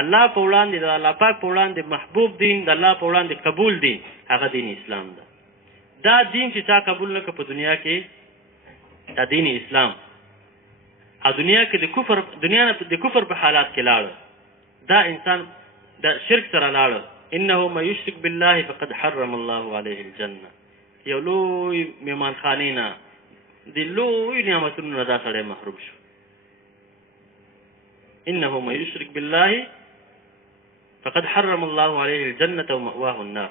الله په وړاندې د الله پاک په وړاندې محبوب دین، د الله په وړاندې قبول دین، هغه دین اسلام ده. دا دین چې چا قبول نه کړ په دنیا کې، دا دین اسلام، او دنیا کې د کفر په حالات کې لاړ، دا انسان د شرک سره لاړ. انه من یشرک بالله فقد حرم الله علیه الجنه. یو لوی مهمانخانې نه، د لوی نعمتونو نه دا سړی محروم شو. انه من یشرک بالله فقد حرم الله علیه الجنه ومأواه النار.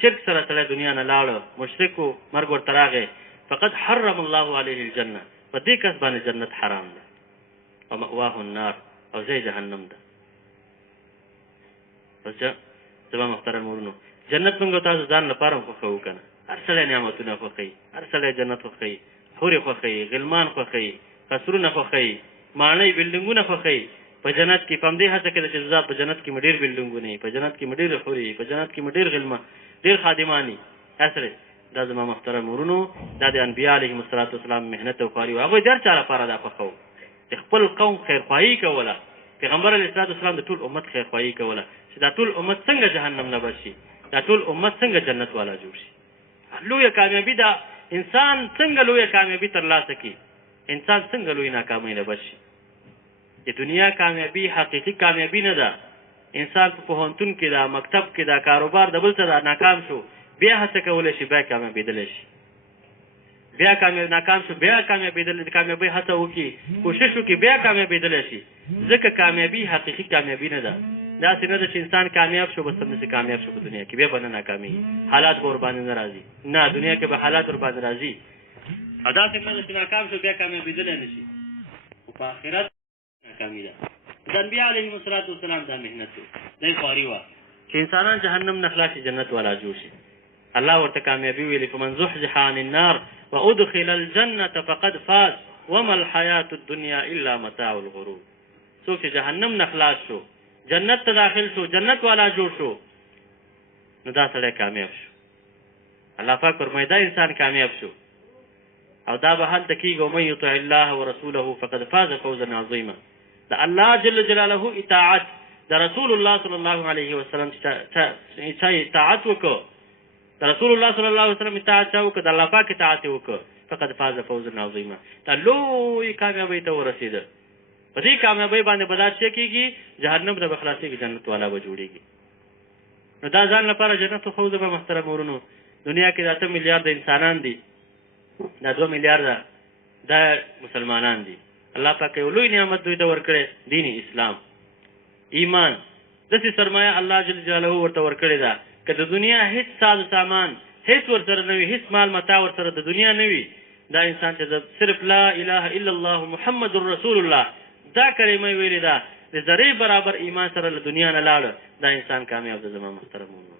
شرک سره سړی دنیا نه لاړ، مشرک و، مرګ ورته راغی، فقد حرم الله علیه الجنه، په دې کس باندې جنت حرام ده، ومأواه النار، او ځای جهنم ده. زما محترم ورونو، جنت موږ تاسو ځان لپاره هم خوښوو که نه؟ هر سړی نعمتونه خوښوي، هر سړی جنت خوښوي، حورې خوښوي، غلمان خوښوي، قصرونه خوښوي، ماڼۍ بلډنګونه خوښوي. په جنت کې په همدې هڅه کې ده چې زه په جنت کې مې ډېر بلډنګونه وي، په جنت کې مې ډېرې حورې، په جنت کې مې ډېر غلمان، ډېر خادمان وي. هسې دا زما محترم ورونو، دا د انبیا علیهم السلام محنت او خواري و. هغوی د هر چا لپاره دا خوښوو، د خپل قوم خیرخواهي کوله. پیغمبر علیه السلام د ټول امت خیرخواهي کوله چې دا ټول امت څنګه جهنم نه بچ شي، دا ټول امت څنګه جنت والا جوړ شي. لویه کامیابي ده، انسان څنګه لویه کامیابي ترلاسه کړي، انسان څنګه لوی ناکامۍ نه بچ شي. د دنیا کامیابي حقیقي کامیابي نه ده. انسان په پوهنتون کې ده، مکتب کې ده، کاروبار د بل څه ده، ناکام شو، بیا هڅه کولی شي بیا کامیابېدلی شي، بیا ناکام شو، بیا کامیابۍ هڅه وکړي، کوشش وکړي، بیا کامیابېدلی شي. ځکه کامیابي حقیقي کامیابي نه ده. داسې نه ده چې انسان کامیاب شو بس همداسې کامیاب شو په دنیا کې، بیا به نه ناکامېږي، حالات به ورباندې نه راځي. نه، دنیا کې به حالات ورباندې راځي، او داسې نه ده چې ناکام شو بیا کامیابېدلی نه شي، خو په آخرت ناکامي ده. د انبیا علیهم السلام دا محنت و، دا خواري وه چې انسانان جهنم نه خلاص شي، جنت والا جوړ شي. الله ورته کامیابي ویلې، فمن زحزح عن النار وادخل الجنة فقد فاز وما الحیاة الدنیا الا متاع الغرور. څوک چې جهنم نه خلاص شو، جنت ته داخل شو، جنت والا جوړ شو، نو دا سړی کامیاب شو. الله پاک فرمایي دا انسان کامیاب شو، او دا به هلته کېږي ومن یطع الله ورسوله فقد فاز فوزا عظیما. د الله جل جلاله اطاعت، د رسول الله صلی الله علیه وسلم چا اطاعت وکړو، د رسول الله صلی الله علیه وسلم اطاعت چا وکړو، د الله پاک اطاعت یې وکړو، فقد فاز فوزا عظیما. دا لوی کامیابۍ ته ورسېده. په دې کامیابۍ باندې به دا څه کېږي، جهنم ته به خلاصېږي، جنت والا به جوړېږي. نو دا ځان لپاره جنت وښو. زما محترم ورونو، دنیا کې 8 میلیارده انسانان دي، دا 2 میلیارده دا مسلمانان دي. الله پاک یو لوی نعمت دوی ته ورکړی، دین اسلام، ایمان. داسې سرمایه الله جل جلاله ورته ورکړې ده که د دنیا هېڅ ساز سامان هېڅ ورسره نه وي، هېڅ مال متاع ورسره د دنیا نه وي، دا انسان چې صرف لا اله الا الله محمد رسول الله دا کلمه ویلې ده، د ذرې برابر ایمان سره له دنیا نه لاړه، دا انسان کامیاب ده. زما محترمونو،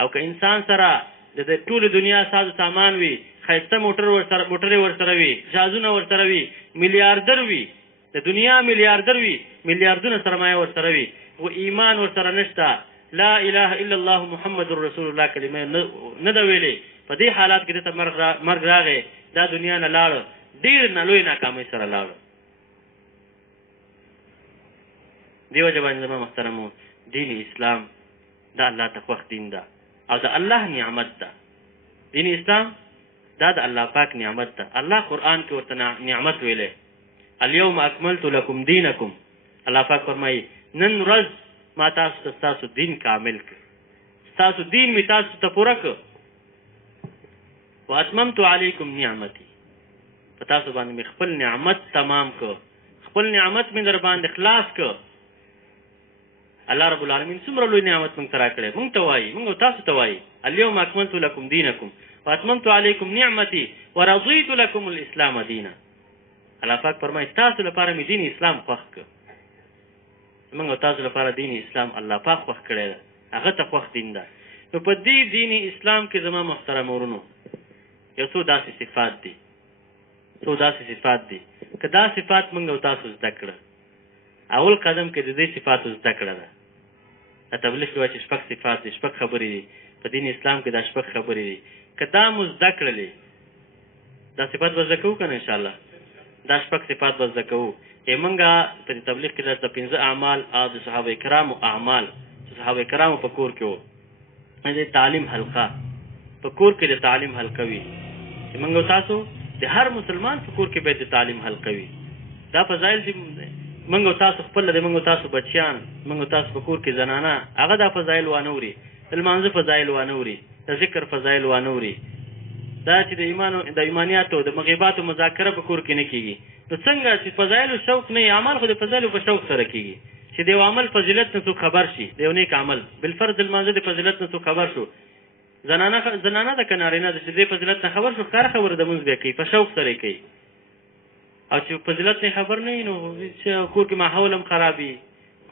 او که انسان سره د ټولې دنیا ساز سامان وي، ښایسته موټرې ورسره وي، جهازونه ورسره وي، میلیاردر وي، د دنیا میلیاردر وي، میلیاردونه سرمایه ورسره وي، خو ایمان ورسره نشته، لا اله الا الله محمد رسول الله کلمه نه ده ویلې، په دې حالات کې دته مرګ راغی، دا دنیا نه لاړه، ډېر نه لوی ناکامۍ سره لاړه. دې وجه باندې زما محترمو، دین اسلام دا الله ته خوښ دین ده، او د الله نعمت ده. دین اسلام دا د الله پاک نعمت ده. الله قرآن کې ورته نعمت ویلی، الیوم اکملت لکم دینکم. الله پاک فرمایي نن ورځ ما تاسو ته ستاسو دین کامل کړ، ستاسو دین مې تاسو ته پوره کړ. واتممت علیکم نعمتي، په تاسو باندې مې خپل نعمت تمام کړ، خپل نعمت مې در باندې خلاص کړ. الله رب العالمین څومره لوی نعمت موږ ته راکړی، موږ ته وایي، موږ تاسو ته وایي الیوم اکملت لکم دینکم واتممت علیکم نعمتي ورضیت لکم الاسلام دینا. الله پاک فرمایي تاسو لپاره مې دین اسلام خوښ کړ. موږ تاسو لپاره دین اسلام الله پاک خوښ کړی ده، هغه ته خوښ دین ده. نو په دې دین اسلام کې زما محترم ورونو یو څو داسې صفات دي، که دا صفات موږ او تاسو زده کړه، اول قدم کې د دې صفاتو زده کړه ده. د تبلیغ کې وایي چې 6 صفات دي، 6 خبرې دي، په دین اسلام کې دا 6 خبرې دي. که دا مو زده کړلې، دا صفات به زده کوو که نه انشاءالله؟ دا شپږ صفات به زده کوو. موږ په تبلیغ کې د 15 اعمال او د صحابه کرامو اعمال چې صحابه کرامو په کور کې وو د تعلیم حلقه په کور کې د تعلیم حلقه وي چې موږ تاسو د هر مسلمان په کور کې به د تعلیم حلقه وي. دا فضایل دي موږ تاسو خپل د موږ تاسو بچیان موږ تاسو په کور کې زنانه هغه دا فضایل وانوري د لمانځه فضایل وانوري د ذکر فضایل وانوري دا چې د ایمانیاتو د مغیباتو مذاکره په کور کې نه کیږي. نو څنګه چې فضایل شوق نه عمل خو د فضایل په شوق سره کیږي چې د عمل فضیلت نه څوک خبر شي د یو نیک عمل بالفرض المانځه د فضیلت نه څوک خبر شو زنانه د کنارینه د دې فضیلت نه خبر شو کار خبره د منځ به کوي په شوق سره کوي او چې فضیلت نه خبر نه نو چې کور کې ماحول هم خرابي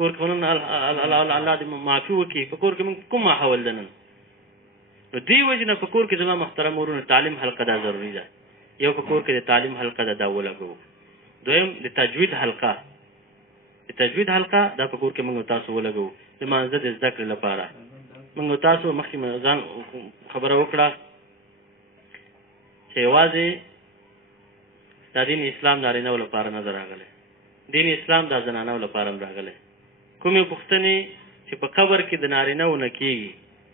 کور کې الله دې معافي وکړي په کور کې کوم ماحول ده نن نو دې وجه نه په کور کې زما محترم ورونو تعلیم حلقه دا ضروري ده. یو په کور کې د تعلیم حلقه دا ولګو. دویم د تجوید حلقه دا په کور کې موږ تاسو ولګو د مانزه د زده کړې لپاره. موږ تاسو مخکې ځان خبره وکړه چې یوازې دا دین اسلام نارینه‌و لپاره نه راغلی دین اسلام دا زنانه‌و لپاره هم راغلی. کومې پوښتنې چې په قبر کې د نارینه‌و نه کېږي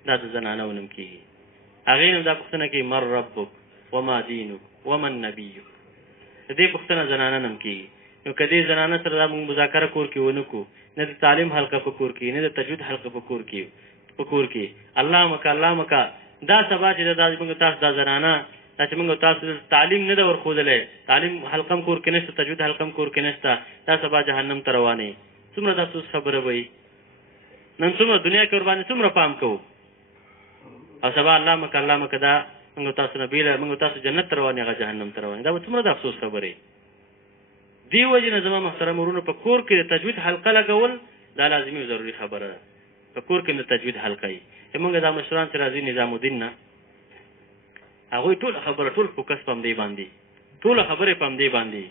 دا د زنانه‌و نه کېږي هغې نه دا پوښتنه کوي من ربک وما دینک ومن نبیک د دې پوښتنه زنانه نه کېږي. نو که دې زنانه سره دا موږ مذاکره کور کې ونه کړو نه د تعلیم حلقه په کور کې نه د تجوید حلقه په کور کې الله مکه دا سبا چې دا موږ تاسو دا زنانه دا چې موږ تاسو تعلیم نه ده ورښودلی تعلیم حلقه هم کور کې نشته تجوید حلقه هم کور کې نشته دا سبا جهنم ته روانې څومره د افسوس خبره به وي. نن څومره دنیا کې ورباندې څومره پام کوو او سبا الله مکه دا موږ تاسو نه بیله موږ تاسو جنت ته روانې هغه جهنم ته روانې دا به څومره د افسوس خبرې. دې وجې نه زما محترم ورونو په کور کې د تجوید حلقه لګول دا لازمي او ضروري خبره ده. په کور کې د تجوید حلقه یې موږ دا مشران چې راځي نظام الدین نه هغوی ټوله خبره ټول فوکس په همدې باندې ټوله خبرې په همدې باندې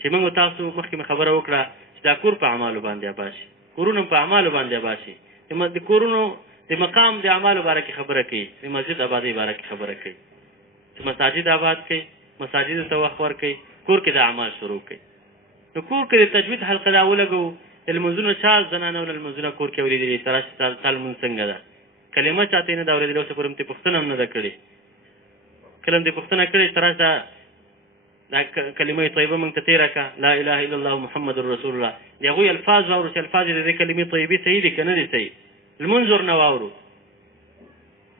چې موږ تاسو مخکې مې خبره وکړه چې دا کور په اعمالو باندې اباد شي کورونه په اعمالو باندې اباد شي د کورونو د مقام د اعمالو باره کې خبره کوي د مسجد آبادۍ باره کې خبره کوي چې مساجد آباد کوي مساجد ته وخت ورکوي کور کې د اعمال شروع کوي. نو کور کې د تجوید حلقه دا ولګو لمونځونه چا زنانه لمونځونه کور کې اورېدلي ستا لمونځ څنګه ده کلمه چاته یې نه ده اورېدلې اوس پورې هم ترې پوښتنه هم نه ده کړې کله هم دې پوښتنه کړې ته راشه دا کلمه طیبه موږ ته تېره کړه لا اله الا الله محمد رسول الله د هغوی الفاظ واورو چې الفاظ یې د دې کلمې طیبې صحیح دي که نه دي صحیح لمونځ ورنه واورو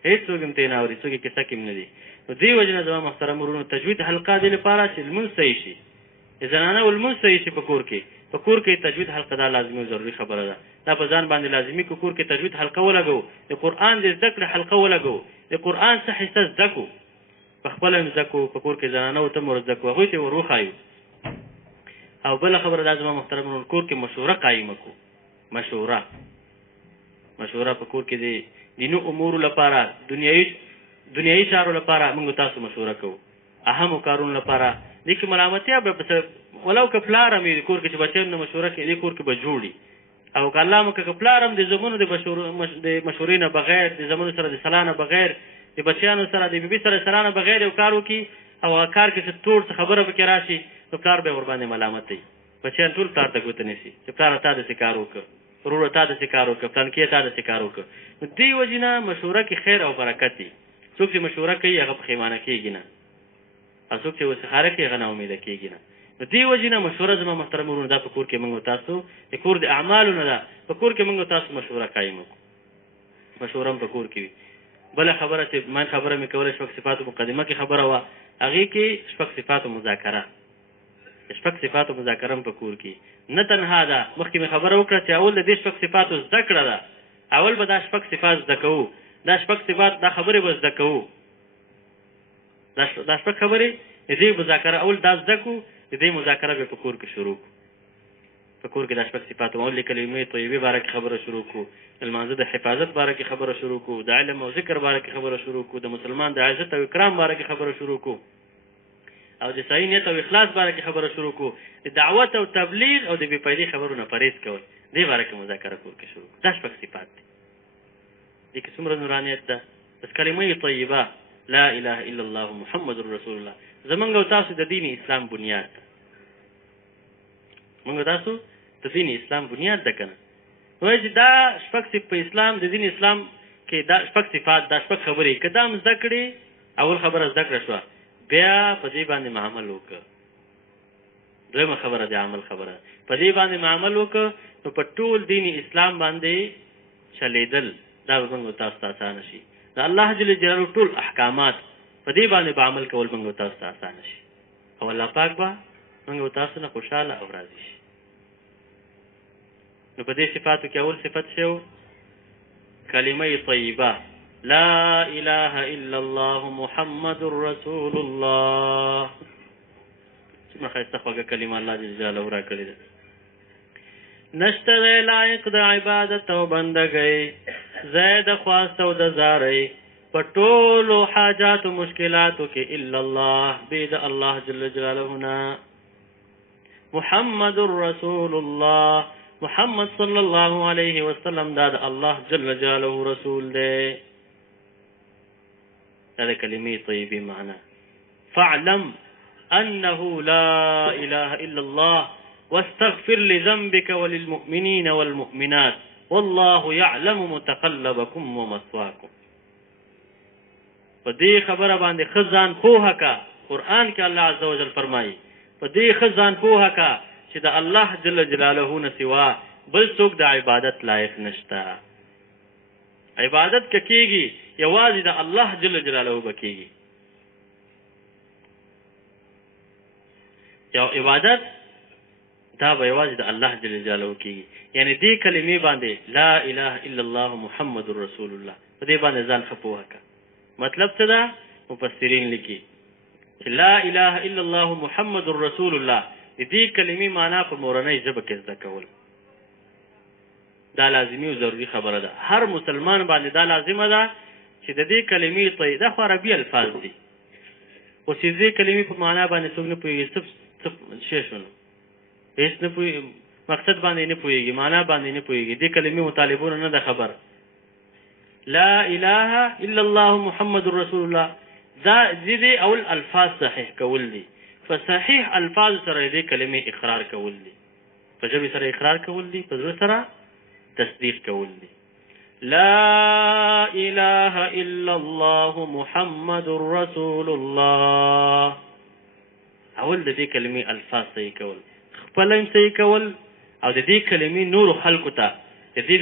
هېڅوک هم ترې نه اوري څوک یې کیسه کې هم نه دي. نو دې وجې نه زما محترم ورونو تجوید حلقه دې لپاره چې لمونځ صحیح شي د زنانه لمونځ صحیح شي په کور کې تجوید حلقه دا لازمي او ضروري خبره ده. دا په ځان باندې لازمي که کور کې تجوید حلقه ولګو د قرآن د زده کړې حلقه ولګو د قرآن څه حصه زده کړو په خپله هم زده کړو په کور کې زنانهو ته هم ور زده کړو هغوی ته یې ور وښایو. او بله خبره دا زما محترم ورونو کور کې مشوره قایمه کړو مشوره په کور کې د دیني امورو لپاره دنیایي چارو لپاره موږ تاسو مشوره کوو اهمو کارونو لپاره دې کې ملامتیا به ولو که پلار هم یې کور کې چې بچیانو نه مشوره کوي دې کور کې به جوړي او که الله مکه که پلار هم د زمونو د مشورې نه بغیر د زمونو سره د صلاح نه بغیر د بچیانو سره د بیبي سره صلاح نه بغیر یو کار وکړي او هغه کار کې چې ټول څه خبره پکې راشي نو پلار به یې ورباندې ملامت دی بچیان ټول پلار ته ګوته نیسي چې پلاره تا داسې کار وکړه وروره تا داسې کار وکړه پلانکې تا داسې کار وکړه. نو دې وجې نه مشوره کې خیر او برکت دی. څوک چې مشوره کوي هغه پښیمانه کېږي نه او څوک چې وسخاره کوي هغه ناامیده کېږي نه. نو دې وجې نه مشوره زما محترم ورونو دا په کور کې موږ تاسو د کور د اعمالو نه ده په کور کې موږ تاسو مشوره قایم وکړو مشوره هم په کور کې وي. بله خبره چې من خبره مې کوله شپږ صفاتو مقدمه کې خبره وه هغې کې شپږ صفاتو مذاکره هم په کور کې نه تنها ده مخکې مې خبره وکړه چې اول د دې شپږ صفاتو زده کړه ده اول به دا شپږ صفات زده کوو دا شپږ صفات دا خبرې به زده کوو دا شپږ خبرې د دې مذاکره اول دا زده کړو د دې مذاکره به په کور کې شروع کړو په کور کې دا شپږ صفات اول د کلمې طیبې باره کې خبره شروع کړو د لمانځه د حفاظت باره کې خبره شروع کړو د علم او ذکر باره کې خبره شروع کړو د مسلمان د عزت او اکرام باره کې خبره شروع کړو او د صحیح نیت او اخلاص باره کې خبره شروع کړو د دعوت او تبلیغ او د بې فایدې خبرو نه پرهیز کول دې باره کې مذاکره کور کې شروع کړو دا شپږ صفات دي دې کې څومره نورانیت ده بس کلمه طیبه لا اله الا الله محمد رسول الله زمونږ او تاسو د دین اسلام بنیاد موږ تاسو د دین اسلام بنیاد ده که نه وایي چې دا شپږ په اسلام د دین اسلام کې دا شپږ صفات دا شپږ خبرې که دا هم زده کړې اول خبره زده کړه شوه بیا په دې باندې عمل وکړه دویمه خبره د عمل خبره په دې باندې عمل وکړه نو په ټول دین اسلام باندې چلیدل دا به موږ تاسو ته اسانه شي د الله جل جلاله ټول احکامات په دې باندې به عمل کول موږ تاسو ته اسانه شي او الله پاک به موږ تاسو نه خوشحاله او راضي شي نو په دې صفاتو کې اول صفت شو کلمه طیبه لا اله الا الله محمد رسول الله څومره ښایسته خوږه کلمه الله جل جلاله راکړې ده نشته دی لایق د عبادت او بندګۍ ځای د خواست او د زارۍ په ټولو حاجاتو مشکلاتو کې الا الله بې د الله جل جلاله نه محمد رسول الله محمد صلی الله علیه وسلم دا د الله جل جلاله رسول دی دا د کلمې طیبې معنا فاعلم انه لا اله الا الله واستغفر لذنبك وللمؤمنين والمؤمنات والله يعلم متقلبكم ومثواكم په دې خبره باندې ښه ځان پوهه کا قرآن کې الله عز وجل فرمایي په دې ښه ځان پوهه کا چې د الله جل جلاله نه سوا بل څوک د عبادت لایق نشته عبادت که کېږي یوازې د الله جل جلاله به کېږي یو عبادت دا به یوازې د الله جل جلاله کېږي یعنی دې کلمې باندې لا اله الا الله محمد رسول الله په دې باندې ځان ښه پوهه کا مطلب څه ده مفسرین لیکي چې لا اله الا الله محمد رسول الله د دې کلمې معنا په مورنۍ ژبه کې زده کول دا لازمي او ضروري خبره ده هر مسلمان باندې دا لازمه ده چې د دې کلمې طی دا خو عربي الفاظ دي خو چې دې کلمې په معنا باندې څوک نه پوهېږي څه شی شنو هېڅ نه پوهېږي مقصد باندې نه پوهېږي معنا باندې نه پوهېږي دې کلمې مطالبونه نه ده خبر لا اله الا الله محمد رسول الله دا دې اول الفاظ صحیح کول دي فصحیح الفاظ سره دې کلمې اقرار کول دي په ژبې سره اقرار کول دي په زړه سره تصدیق کول دي لا اله الا الله محمد رسول الله اول د دې کلمې الفاظ صحیح کول خپل هم صحیح کول او د دې کلمې نورو خلکو ته د دې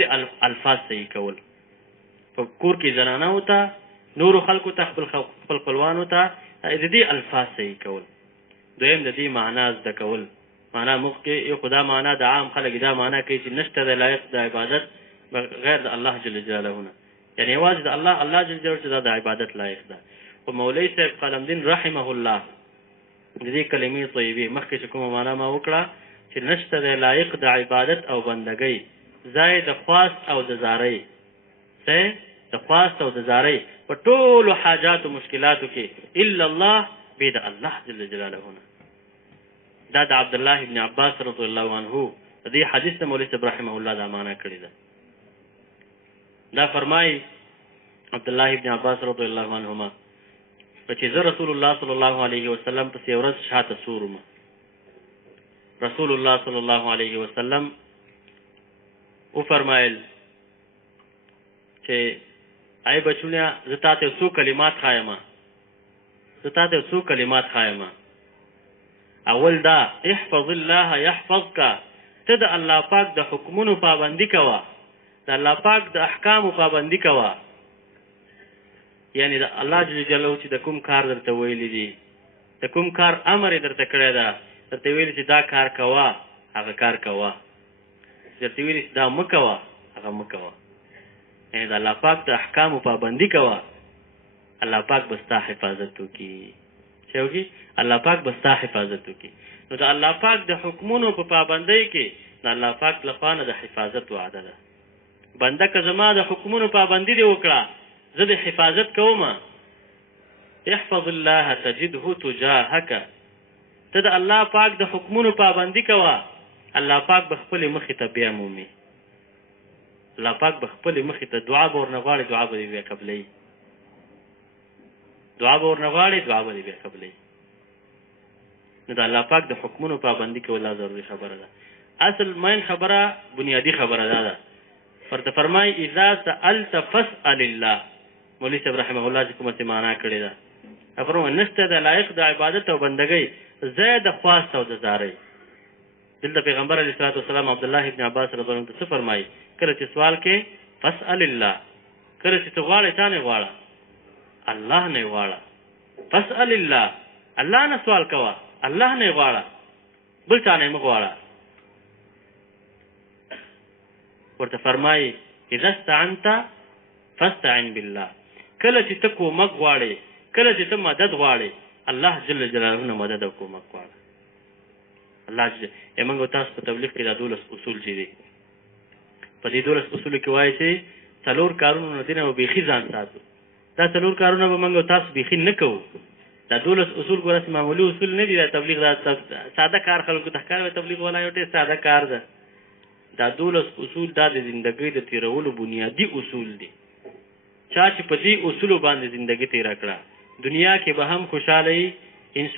الفاظ صحیح کول په کور کې زنانهو ته نورو خلکو ته خپل خپلوانو ته د دې الفاظ صحیح کول دویم د دې معنا زده کول معنا موږ کې یو خدا معنا د عام خلک دا معنا کوي چې نشته د لایق د عبادت غیر د الله جل جلاله نه یعنی یوازې د الله جل جلاله د عبادت لایق ده او مولوی صاحب قلمدین رحمه الله د دې کلمې طیبې مخکې چې کومه معنا ما وکړه چې نشته د لایق د عبادت او بندګۍ ځای د خواست او د زارۍ ځای د خواست او د زارۍ په ټولو حاجاتو مشکلاتو کې الا الله بې د الله جل جلاله نه دا د عبدالله ابن عباس رضی الله عنه د دې حدیث ته مولوی صاحب رحمه الله دا معنا کړې ده دا فرمایي عبدالله ابن عباس رضی الله عنهما چې زه رسول الله صلی الله علیه وسلم پسې ورځ شاته سورم رسول الله صلی الله علیه وسلم وفرمایل چې ای بچونه زه تاسو څو کلمات خایم اول دا احفظ الله يحفظك ته د الله پاک د حکمونو پابندي کوه د الله پاک د احکامو پابندي کوه یعنی د الله جل جلاله چې د کوم کار درته ویلی دي د کوم کار امر یې درته کړی ده درته ویلي چې دا کار کوه هغه کار کوه درته ویلي چې دا مه کوه هغه مه کوه یعنی د الله پاک د احکامو پابندي کوه الله پاک به ستا حفاظت وکړي چې وکړي الله پاک به ستا حفاظت وکړي نو د الله پاک د حکمونو په پابندۍ کې د الله پاک لخوا نه د حفاظت وعده ده بنده که زما د حکمونو پابندي دې وکړه زه د حفاظت کوم احفظ الله تجده تجاهک ته د الله پاک د حکمونو پابندي کوه الله پاک به خپلې مخې ته بیا مومي الله پاک به خپلې مخې ته دعا به ورنه غواړي دعا به دې بیا قبلوي دعا به ورنه غواړي دعا به دې بیا قبلوي نو د الله پاک د حکمونو پابندي کول لا ضروري خبره ده اصل مین خبره بنیادی خبره ده ورته فرمای اذا سألت فاسأل الله. مولوی صاحب رحمه الله چې کومه څه معنا کړې ده فرمای نشته د لایق د عبادت او بندګۍ زه د خواست او د زارۍ. دلته پیغمبر علیه الصلاة والسلام عبدالله ابن عباس رضی الله عنه څه فرمایي کله چې سوال کې فاسأل الله، کله چې ته غواړې چا نه غواړه الله نه غواړه. فاسأل الله، الله نه سوال کوه، الله نه غواړه، بل چا نه مه غواړه. ورته فرمایي اذا استعنت فاستعن بالله، کله چې ته کومک غواړې، کله چې ته مدد غواړې الله جل جلاله نه مدد او کومک غواړه. الله موږ تاسو په تبلیغ کې دا 12 اصول چې دي په دې 12 اصولو کې وایي چې 4 کارونه نه دي نه بیخي ځان ساتو. دا 4 کارونه به موږ تاسو بیخي نه کوو. دا 12 اصول ګورس معمولی اصول نه دي. دا تبلیغ دا ساده کار خلکو ته ښکار تبلیغ ولا یو ډېر ساده کار ده. دا 12 اصول دا د زندګۍ د تیرولو بنیادی اصول دي. چا چې په دې اصولو باندې زندګي تیر کړه دنیا کې به هم خوشاله وي، ان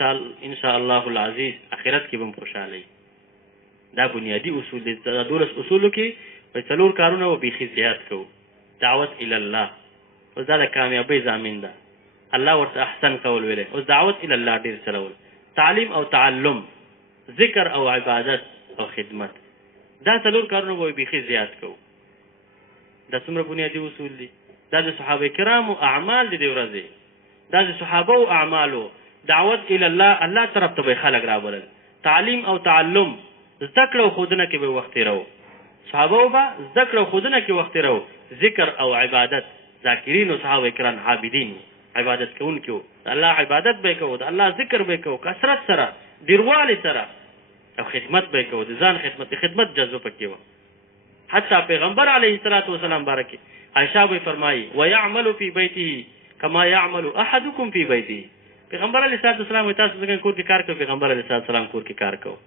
شاء الله العزیز اخرت کې به هم خوشاله وي. دا بنیادی اصول دي. دا 12 اصولو کې په 4 کارونه و بیخي زیات کوو. دعوت الی الله اوس دا د کامیابۍ ضامن ده. الله ورته احسن قول ویلی. اوس دعوت الی الله ډېر چلول، تعلیم او تعلم، ذکر او عبادت او خدمت، دا 4 کارونه به بیخي زیات کوو. دا څومره بنیادي اصول دي. دا د صحابه کرامو اعمال دي د ورځې، دا د صحابو اعمالو. دعوت الی الله، الله طرف ته به خلک رابلل. تعلیم او تعلم، زده کړه او ښودنه کې به وخت تېرو. صحابو به زده کړه او ښودنه کې وخت تېرو. ذکر او عبادت، ذاکرین او صحابه کرام عابدین عبادت کوونکي وو. د الله عبادت به یې کوو، د الله ذکر به یې کوو کثرت سره، ډېروالي سره، او خدمت به یې کوو. د ځان خدمت جذبه پکې وه. حتی پیغمبر علیه الصلاة والسلام بارکې عائشہ به فرمایي ويعمل فی بیته کما یعمل احدکم فی بیته. پیغمبر علیه الصلاة والسلام تاسو څنګه کور کې کار کوو، پیغمبر علیه الصلاة والسلام کور کې کار کوو.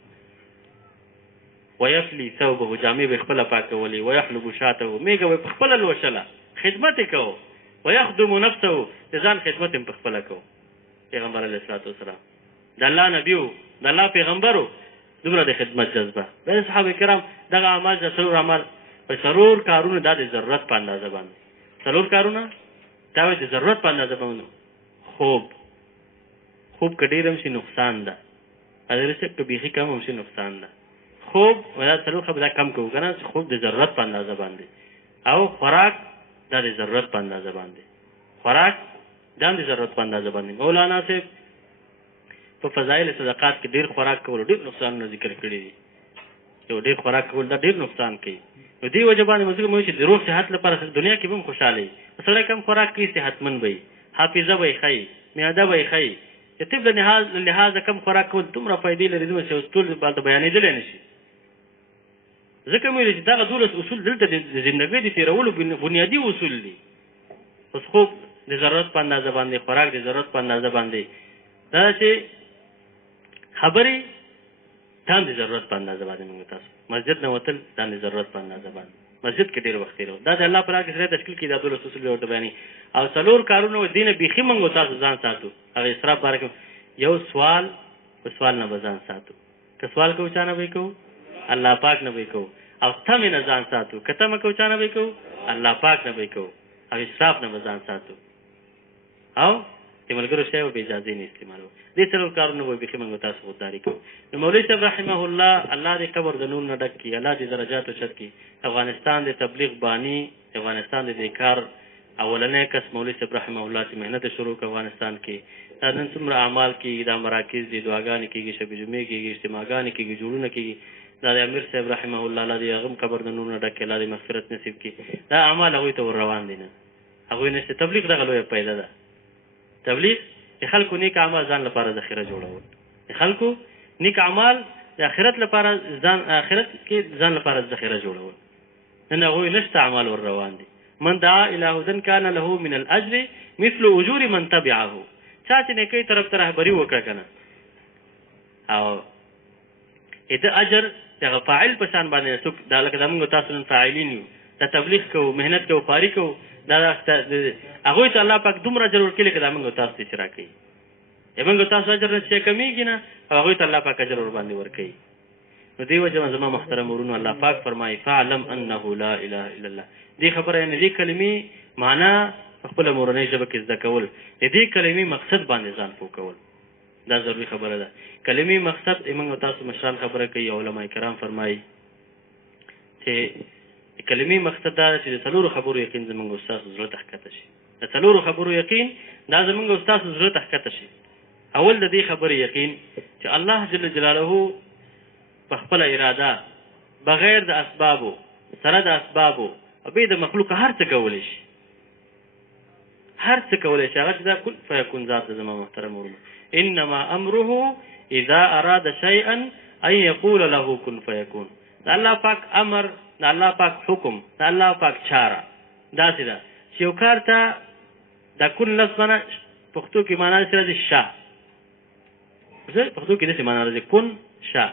ویفلی ثوبه، جامې به خپله پاکولې. ویحلب شاته، میږه به په خپله لوشله، خدمت یې کوو. ویخدم نفسه، د ځان خدمت یې په خپله کوو. پیغمبر علیه الصلاة والسلام د الله نبي و، د الله پیغمبر و، دومره د خدمت جذبه. د صحابه کرام دغه اعمال د 4 اعمال په 4 کارونه دا د ضرورت په اندازه باندې 4 کارونه دا د ضرورت په اندازه باندې. خوب که ډېر هم شي نقصان ده، ادرسه که بیخي کم هم شي نقصان ده. خوب دا 4 خبره کم کوو که نه، خوب د ضرورت په اندازه باندې، او خوراک دا د ضرورت په اندازه باندې. خوراک دا د ضرورت په اندازه باندې. مولانا صاحب په فضایل صدقات کې ډېر خوراک کول ډېر نقصانونه ذکر کړي دي. یو ډېر خوراک کول دا ډېر نقصان کوي. نو دې وجه باندې موږ چې د روغ صحت لپاره دنیا کې به هم خوشحاله وي. سړی کم خوراک کوي صحتمند به وي، حافظه به یې ښایي، معده به یې ښایي. د طب له لحاظه کم خوراک کول دومره فایدې لري دومره چې اوس ټول باندې بیانېدلی نه شي. ځکه مې ویلي چې دغه 12 اصول دلته د زندګۍ د تېرولو بنیادي اصول دي. اوس خوب د ضرورت په اندازه باندې، خوراک د ضرورت په اندازه باندې، دا چې خبرې دا د ضرورت په اندازه باندې. موږ تاسو مسجد نه وتل دا د ضرورت په اندازه باندې، مسجد کې ډېر وخت تېرول دا د الله په لار کې سره تشکیل کړي. دا 12 اصول ورته بیانوي. او 4 کارونه دې نه بیخي موږ تاسو ځان ساتو. هغه اسراف باره کې یو سوال، په سوال نه به ځان ساتو. که سوال کوو چا نه به یې کوو، الله پاک نه به یې کوو. او تمې نه ځان ساتو، که تمه کوو چا نه به یې کوو، الله پاک نه به یې کوو. او اسراف نه به ځان ساتو. او د ملګرو شی به اجازې نه استعمالوو. دې 4 کارونه به بیخي موږ تاسو خودداري کوو. نو مولوي صاحب رحمه الله، الله دې قبر د نور نه ډک کړي، الله دې درجات اوچت کړي. افغانستان د تبلیغ بانی، افغانستان د دې کار اولنی کس مولوي صاحب رحمه الله چې محنت شروع کړ افغانستان کې. دا نن څومره اعمال کېږي، دا مراکز دي، دعاګانې کېږي، شب جمعې کېږي، اجتماعګانې کېږي، جوړونه کېږي. دا د امیر صاحب رحمه الله، الله دې هغه هم قبر د نور نه ډک کړي، الله دې مغفرت نصیب کړي. دا اعمال هغوی ته ور روان دي. نه هغوی نشته. تبلیغ دغه لویه پیدا ده. تبلیغ د خلکو نیک اعمال ځان لپاره ذخیره جوړول، د خلکو نیک اعمال د آخرت لپاره ځان آخرت کې ځان لپاره ذخیره جوړول. نن هغوی نشته اعمال ور روان دي. من دعا الی هدى کان له من الاجر مثل اجور من تبعه. چا چې نیکۍ طرف ته رهبري وکړه که نه، او د اجر دغه فاعل په شان باندې څوک دا لکه دا موږ تاسو نن فاعلین یو، دا تبلیغ کوو، محنت کوو، پاري کوو، دا هغوی ته الله پاک دومره اجر ورکړي لکه دا موږ تاسو ته چې راکوي. موږ تاسو اجر نه چې کمیږي نه، او هغوی ته الله پاک اجر ورباندې ورکوي. نو دې وجه زما محترم ورونو الله پاک فرمایي فاعلم انه لا اله الا الله. دې خبره یعنې دې کلمې معنا په خپله مورنۍ ژبه کې زده کول، د دې کلمې مقصد باندې ځان پوه کول، دا ضروري خبره ده. کلمې مقصد موږ تاسو مشران خبره کوي، علماء کرام فرمایي چې کلمې مقصد دا چې د څلورو خبرو یقین زموږ استاد زړه ته ښکته شي. د څلورو خبرو یقین دا زموږ استاد زړه ته ښکته شي. اول د دې خبرې یقین چې الله جل جلاله په خپله اراده بغیر د اسبابو سره د اسبابو به د مخلوق هر څه کولی شي، هر څه کولی شي. هغه چې دا کن فیکون ذات ده زما محترم ورونو. انما امره اذا اراد شیئا ان یقول له کن فیکون. د الله پاک امر، د الله پاک حکم، د الله پاک چاره داسې ده چې یو کار ته د کن لفظ معنا پښتو کې معنا داسې راځي شا، پښتو کې داسې معنا راځي کن شا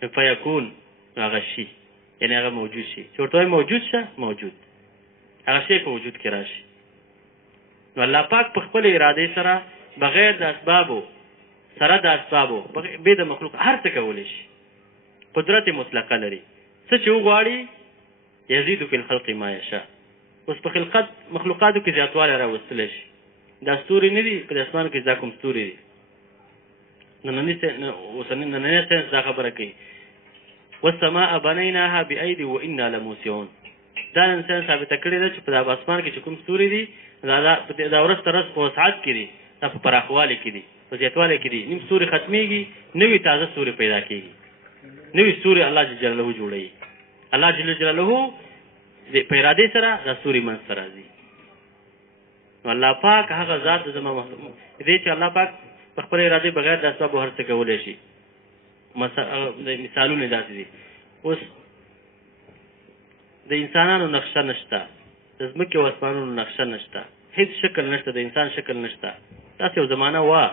فیکون، هغه شي یعنې هغه موجود شي. چې ورته وایي موجود شه، موجود هغه شی په وجود کې راشي. نو الله پاک په خپل ارادې سره بغیر د اسبابو سره د اسبابو بې د مخلوق هر څه کولی شي. قدرت مطلقه لري. څه چې وغواړي یزید فی الخلق ما یشاء. اوس په خلقت مخلوقاتو کې زیاتوالی راوستلی شي. دا ستوري نه دي په د اسمانو کې دا کوم ستوري دي. نننی ساینس دا خبره کوي والسماء بنیناها بأیدی وانا لموسعون. دا نن ساینس ثابته کړې ده چې په دا اسمان کې چې کوم ستوري دي دا ورځ تر ورځ په وسعت کې دي، دا په پراخوالي کې دي، په زیاتوالي کې دي. نیم ستوري ختمیږي، نوي تازه ستوري پیدا کېږي، نوي ستوري الله جل جلاله جوړوي. الله جل جلاله په ارادې سره دا ستوري منځته راځي. نو الله پاک هغه ذات زما دې چې الله پاک په خپل ارادې بغیر د اسبابو هر څه کولی شي. مثالونه داسې دي. اوس د انسانانو نقشه نشته، د ځمکې او اسمانونو نقشه نشته، هیڅ شکل نشته، د انسان شکل نشته. داسې یو زمانه وه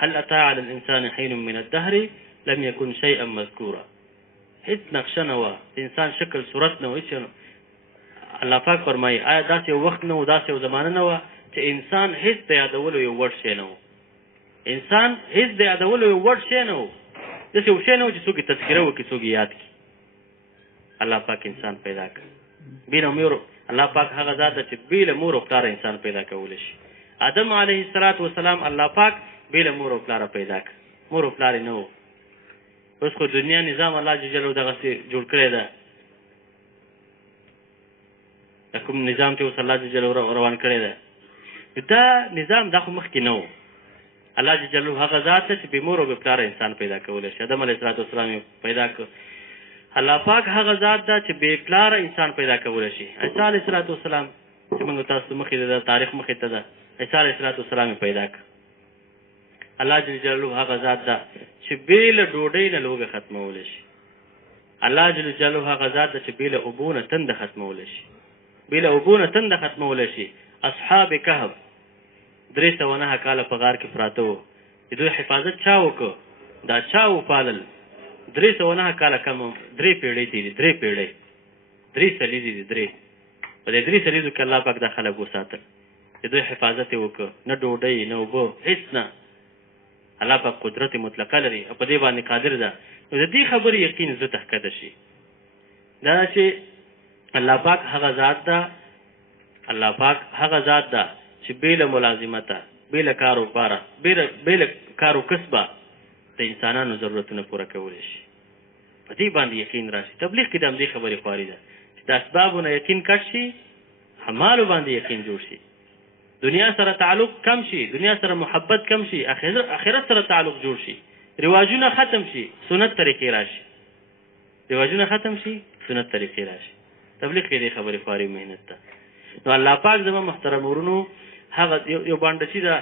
هل اتی علی الانسان حین من الدهر لم یکن شیئا مذکورا. هیڅ نقشه نه وه، د انسان شکل صورت نه و، هیڅ نه. الله پاک فرمایي آیا داسې یو وخت نه و، داسې یو زمانه نه وه چې انسان هیڅ د یادولو یو وړ شی نه و. انسان هیڅ د یادولو یو وړ شی نه و، داسې یو شی نه و چې څوک یې تذکره وکړي، څوک یې یاد کړي. الله پاک انسان پیدا کړ. بېله مور الله پاک هغه ذات ده چې بېله مور او پلاره انسان پیدا کولی شي. آدم علیه السلام الله پاک بېله مور او پلاره پیدا کړ، مور او پلار یې نه و. اوس خو دنیا نظام الله جل جلاله دغسې جوړ کړی ده. د کوم نظام چې اوس الله جل جلاله روان کړی ده، دا نظام دا خو مخکې نه و. الله جل جلاله هغه ذات ده چې بې مور او بې پلاره انسان پیدا کولی شي. آدم علیه السلام یې پیدا کړ. الله پاک هغه ذات ده چې بې پلاره انسان پیدا کولی شي. عیسی علیه السلام چې موږ تاسو مخې ده تاریخ مخې ته ده، عیسی علیه السلام یې پیدا کړ. الله جل جلاله هغه ذات ده چې بې له ډوډۍ نه لوږه ختمولی شي. الله جل جلاله هغه ذات ده چې بې له اوبو نه تنده ختمولی شي، بې له اوبو نه تنده ختمولی شي. اصحاب کهف 309 کاله په غار کې پراته وو. د دوی حفاظت چا وکړ؟ دا چا وپالل؟ 309 کاله کم 3 پیړۍ دي، 3 پیړۍ 3 سلیزې دي. 3 په دې 3 سلیزو کې الله پاک دا خلک وساتل. د دوی حفاظت یې وکړ، نه ډوډۍ نه اوبه هېڅ نه. الله پاک قدرت مطلقه لري او په دې باندې قادر ده. نو د دې خبرې یقین زړه ته ښکته شي دا چې الله پاک هغه ذات ده، الله پاک هغه ذات ده چې بې له ملازمته، بې له کار و باره، بې له کار و کسبه د انسانانو ضرورتونه پوره کولی شي. په دې باندې یقین راشي. تبلیغ کې د همدې خبرې خواري ده چې د اسبابو نه یقین کټ شي، همالو باندې یقین جوړ شي، دنیا سره تعلق کم شي، دنیا سره محبت کم شي، آخرت سره تعلق جوړ شي، رواجونه ختم شي، سنت طریقې راشي، رواجونه ختم شي، سنت طریقې راشي. تبلیغ کې دې خبرې خواري محنت ده. نو الله پاک زما محترم ورونو هغه یو باندچي ده،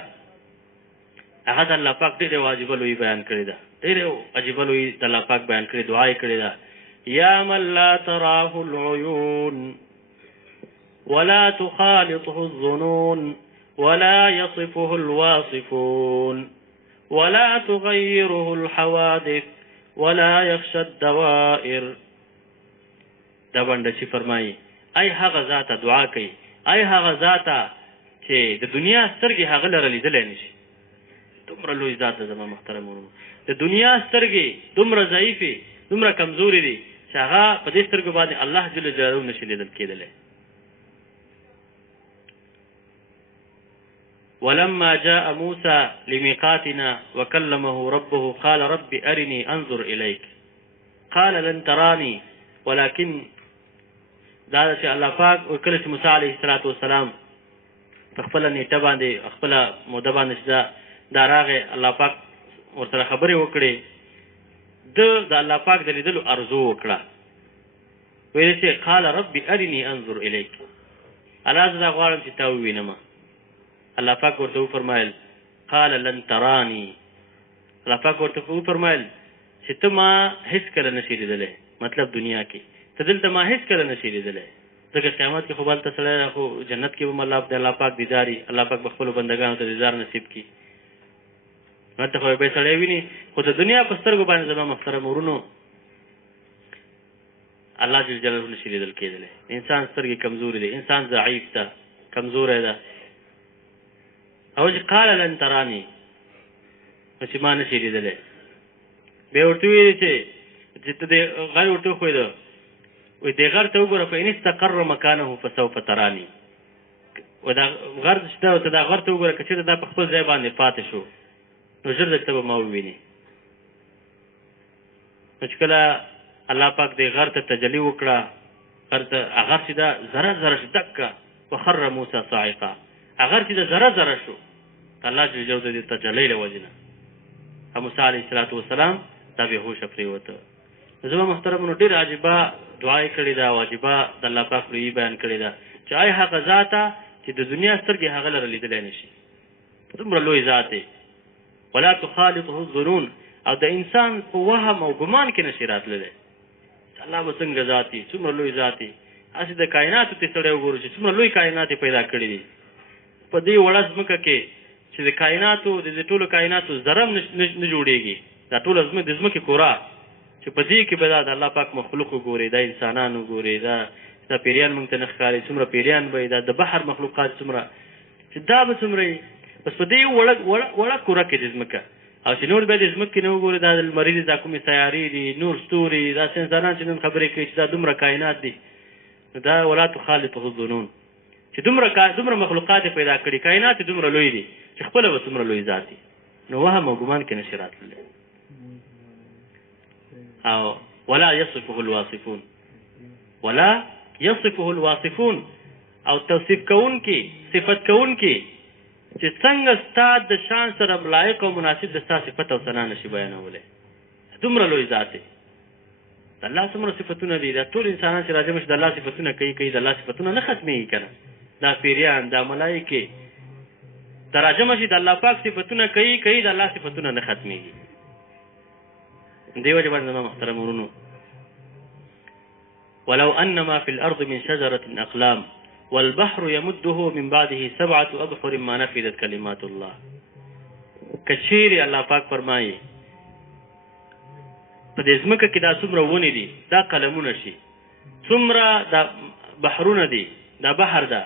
هغه د الله پاک ډېرې واجبه لوی بیان کړې ده، ډېرې عجیبه لوی د الله پاک بیان کړې، دعا یې کړې ده. یا من لا تراه العیون ولا تخالطه الظنون ولا يصفه الواصفون ولا تغيره الحوادث ولا يخشى الدوائر. دا باندچي فرمایي ای هغه ذاته دعا کوي، ای هغه ذاته چې د دنیا سترګې هغه لره لیدلی نه شي. دومره لوی ذات ده زما محترم ورونو، د دنیا سترګې دومره ضعیفې دومره کمزوري دي چې هغه په دې سترګو باندې الله جل جلاله نشي لیدل کېدلی. ولما جاء موسى لميقاتنا وكلمه ربه قال رب أرني أنظر إليك قال لن تراني ولكن دا چې الله پاک کله چې موسی علیه السلام په خپله نیټه باندې خپله موده باندې چې دا راغی الله پاک ورسره خبرې وکړې د الله پاک د لیدلو ارزو وکړه ویل چې قال رب أرني أنظر إليك الله زه دا غواړم چې تا ووینم. الله پاک ورته وفرمایل قال لن تراني الله پاک ورته وفرمایل چې ته ما هیڅ کله نشي لیدلی مطلب دنیا کې ته دلته ما هیڅ کله نشي لیدلی ځکه قیامت کې خو به هلته سړی خو جنت کې به الله پاک دیداري الله پاک به خپلو بندګانو ته دیدار نصیب کړي هلته خو به سړی ویني خو د دنیا په سترګو باندې زما محترم ورونو الله جل جلاله نشي لیدل کېدلی. انسان سترګې کمزوري دی انسان ضعیف ده کمزوری ده او چې قال لن تراني چې ما نشي لیدلی بیا ورته ویلي چې ته دې غر ورته وښویده وایي دې غر ته وګوره فإن استقر مکانه فسوف تراني دا غر چې ته دا غر ته وګوره که چېرته دا په خپل ځای باندې پاتې شو نو ژر درته به ما وویني. نو چې کله الله پاک دې غر ته تجلي وکړه غر ته هغه چې دا ذره ذره شو دکه وخر موسی صاعقه هغه چې دا ذره ذره شو الله جل جلاله دې تجلی له وجې نه موسی علیه السلام دا بېهوشه پرېوته. زما محترمونو ډېر عجیبه دعا یې کړې ده واجبه د الله پاک لویي بیان کړې ده چې آی هغه ذاته چې د دنیا سترګې هغه لره لیدلی نه شي دومره لوی ذات دی ولا تخالطه الظنون او د انسان په وهم او ګمان کې نشي راتللی الله به څنګه ذات وي څومره لوی ذات وي هسې د کائناتو ته سړی وګورو چې څومره لوی کائنات یې پیدا کړي دي په دې وړه ځمکه کې چې د کائناتو د ټولو کائناتو ذره هم نه جوړېږي دا ټوله د ځمکې کورا چې په دې کې به دا د الله پاک مخلوق وګوري دا انسانان وګوري دا پیریان موږ ته نه ښکاري څومره پیریان به دا د بحر مخلوقات څومره چې دا به څومره وي بس په دې وړه کوره کې د ځمکه او چې نور بیا د ځمکې نه وګوري دا د لمریزې دا کومې سیارې دي نور ستوري دا انسانان چې نن خبرې کوي چې دا دومره کائنات دي نو دا ولا تخالطه الظنون چې دومره مخلوقات یې پیدا کړي کائنات یې دومره لوی دي چې خپله به څومره لوی ذات دي نو وهم او ګمان کې نشي راتللی او ولا يصفه الواصفون او توصیف کوونکي صفت کوونکي چې څنګه ستا د شان سره لایق او مناسب د ستا صفت او ثنا نشي بیانولی دومره لوی ذات دی د الله څومره صفتونه دي دا ټول انسانان چې راجمع شي د الله صفتونه کوي د الله صفتونه نه ختمېږي که نه دا پیریان دا ملایکې دا راجمع شي د الله پاک صفتونه کوي د الله صفتونه نه ختمېږي. دې وجه باندې زما محترم ورونو ولو أن ما في الأرض من شجرة أقلام والبحر يمده من بعده 7 أبحر ما نفذت كلمات الله کچېرې الله پاک فرمایي په دې ځمکه کې دا څومره ونې دي دا قلمونه شي څومره دا بحرونه دي دا بحر ده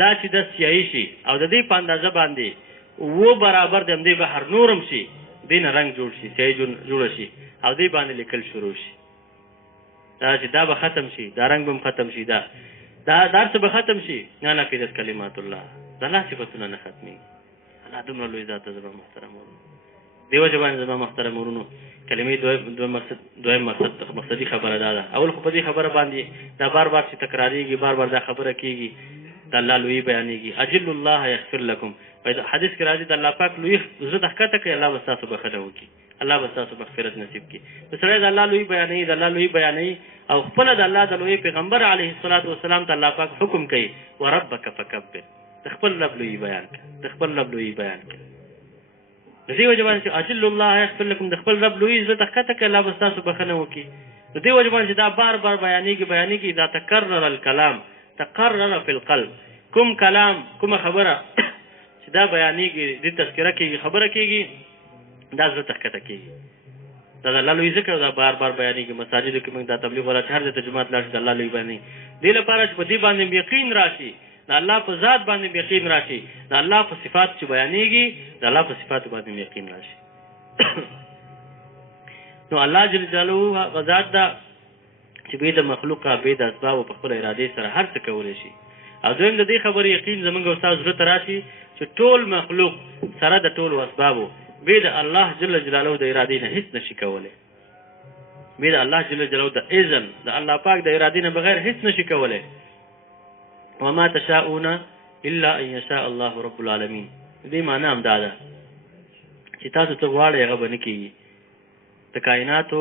دا چې دا سیاهي شي او د دې په اندازه باندې برابر د همدې بحر نورم شي دې نه رنګ جوړ شي سیاهي جوړه شي او دې باندې لیکل شروع شي دا چې دا به ختم شي دا رنګ به هم ختم شي دا څه به ختم شي نه نفذت کلمات الله د الله صفتونه نه ختمېږي الله دومره لوی ذات ته زما محترم ورونو دې وجه باندې زما محترم ورونو کلمې دویم مقصدي خبره دا ده اول خو په دې خبره باندې دا بار چې تکراریږي بار دا خبره کېږي د الله لوی بیانېږي اجل الله یغفر لکم حدیث کې راځي د الله پاک لوی زړه ته ښکته کوي الله به ستاسو بخښنه وکړي الله به ستاسو مغفرت نصیب کړي نو سړی د الله لوی بیانوي او خپله د الله د لوی پیغمبر علیه السلام ته الله پاک حکم کوي وربک فکبر د خپل رب لوی بیان کړه د دې وجه باندې چې اجل الله یغفر لکم د خپل رب لوی زړه ته ښکته کوي الله به ستاسو بخښنه وکړي د دې وجه باندې چې دا بار بیانېږي دا تکرر الکلام تقرر فی القلب کوم کلام کومه خبره چې دا بیانېږي دې تذکره کېږي خبره کېږي دا زړه ته ښکته کېږي دا د الله لوی ذکر دا بار بیانېږي مساجدو کې موږ دا تبلیغ ولا چې هر ځای ته جومات لاړ شي د الله لوی بیانېږي دې لپاره چې په دې باندې یقین راشي د الله په ذات باندې یقین راشي د الله په صفات چې بیانېږي د الله په صفاتو باندې یقین راشي نو الله جل جلاله هغه ذات ده چې بې د مخلوقه بې د اسبابو په خپله ارادې سره هر څه کولی شي. او دویم د دې خبرې یقین زموږ او ستاسو زړه ته راشي چې ټول مخلوق سره د ټولو اسبابو بې د الله جل جلاله د ارادې نه هېڅ نشي کولی. بې د الله جل جلاله د اذن د الله پاک د ارادې نه بغیر هېڅ نشي کولی. وما تشاءون الا ان یشاء الله رب العالمین. دې معنی هم دا ده چې تاسو څه غواړئ هغه به نه کېږي. د کائناتو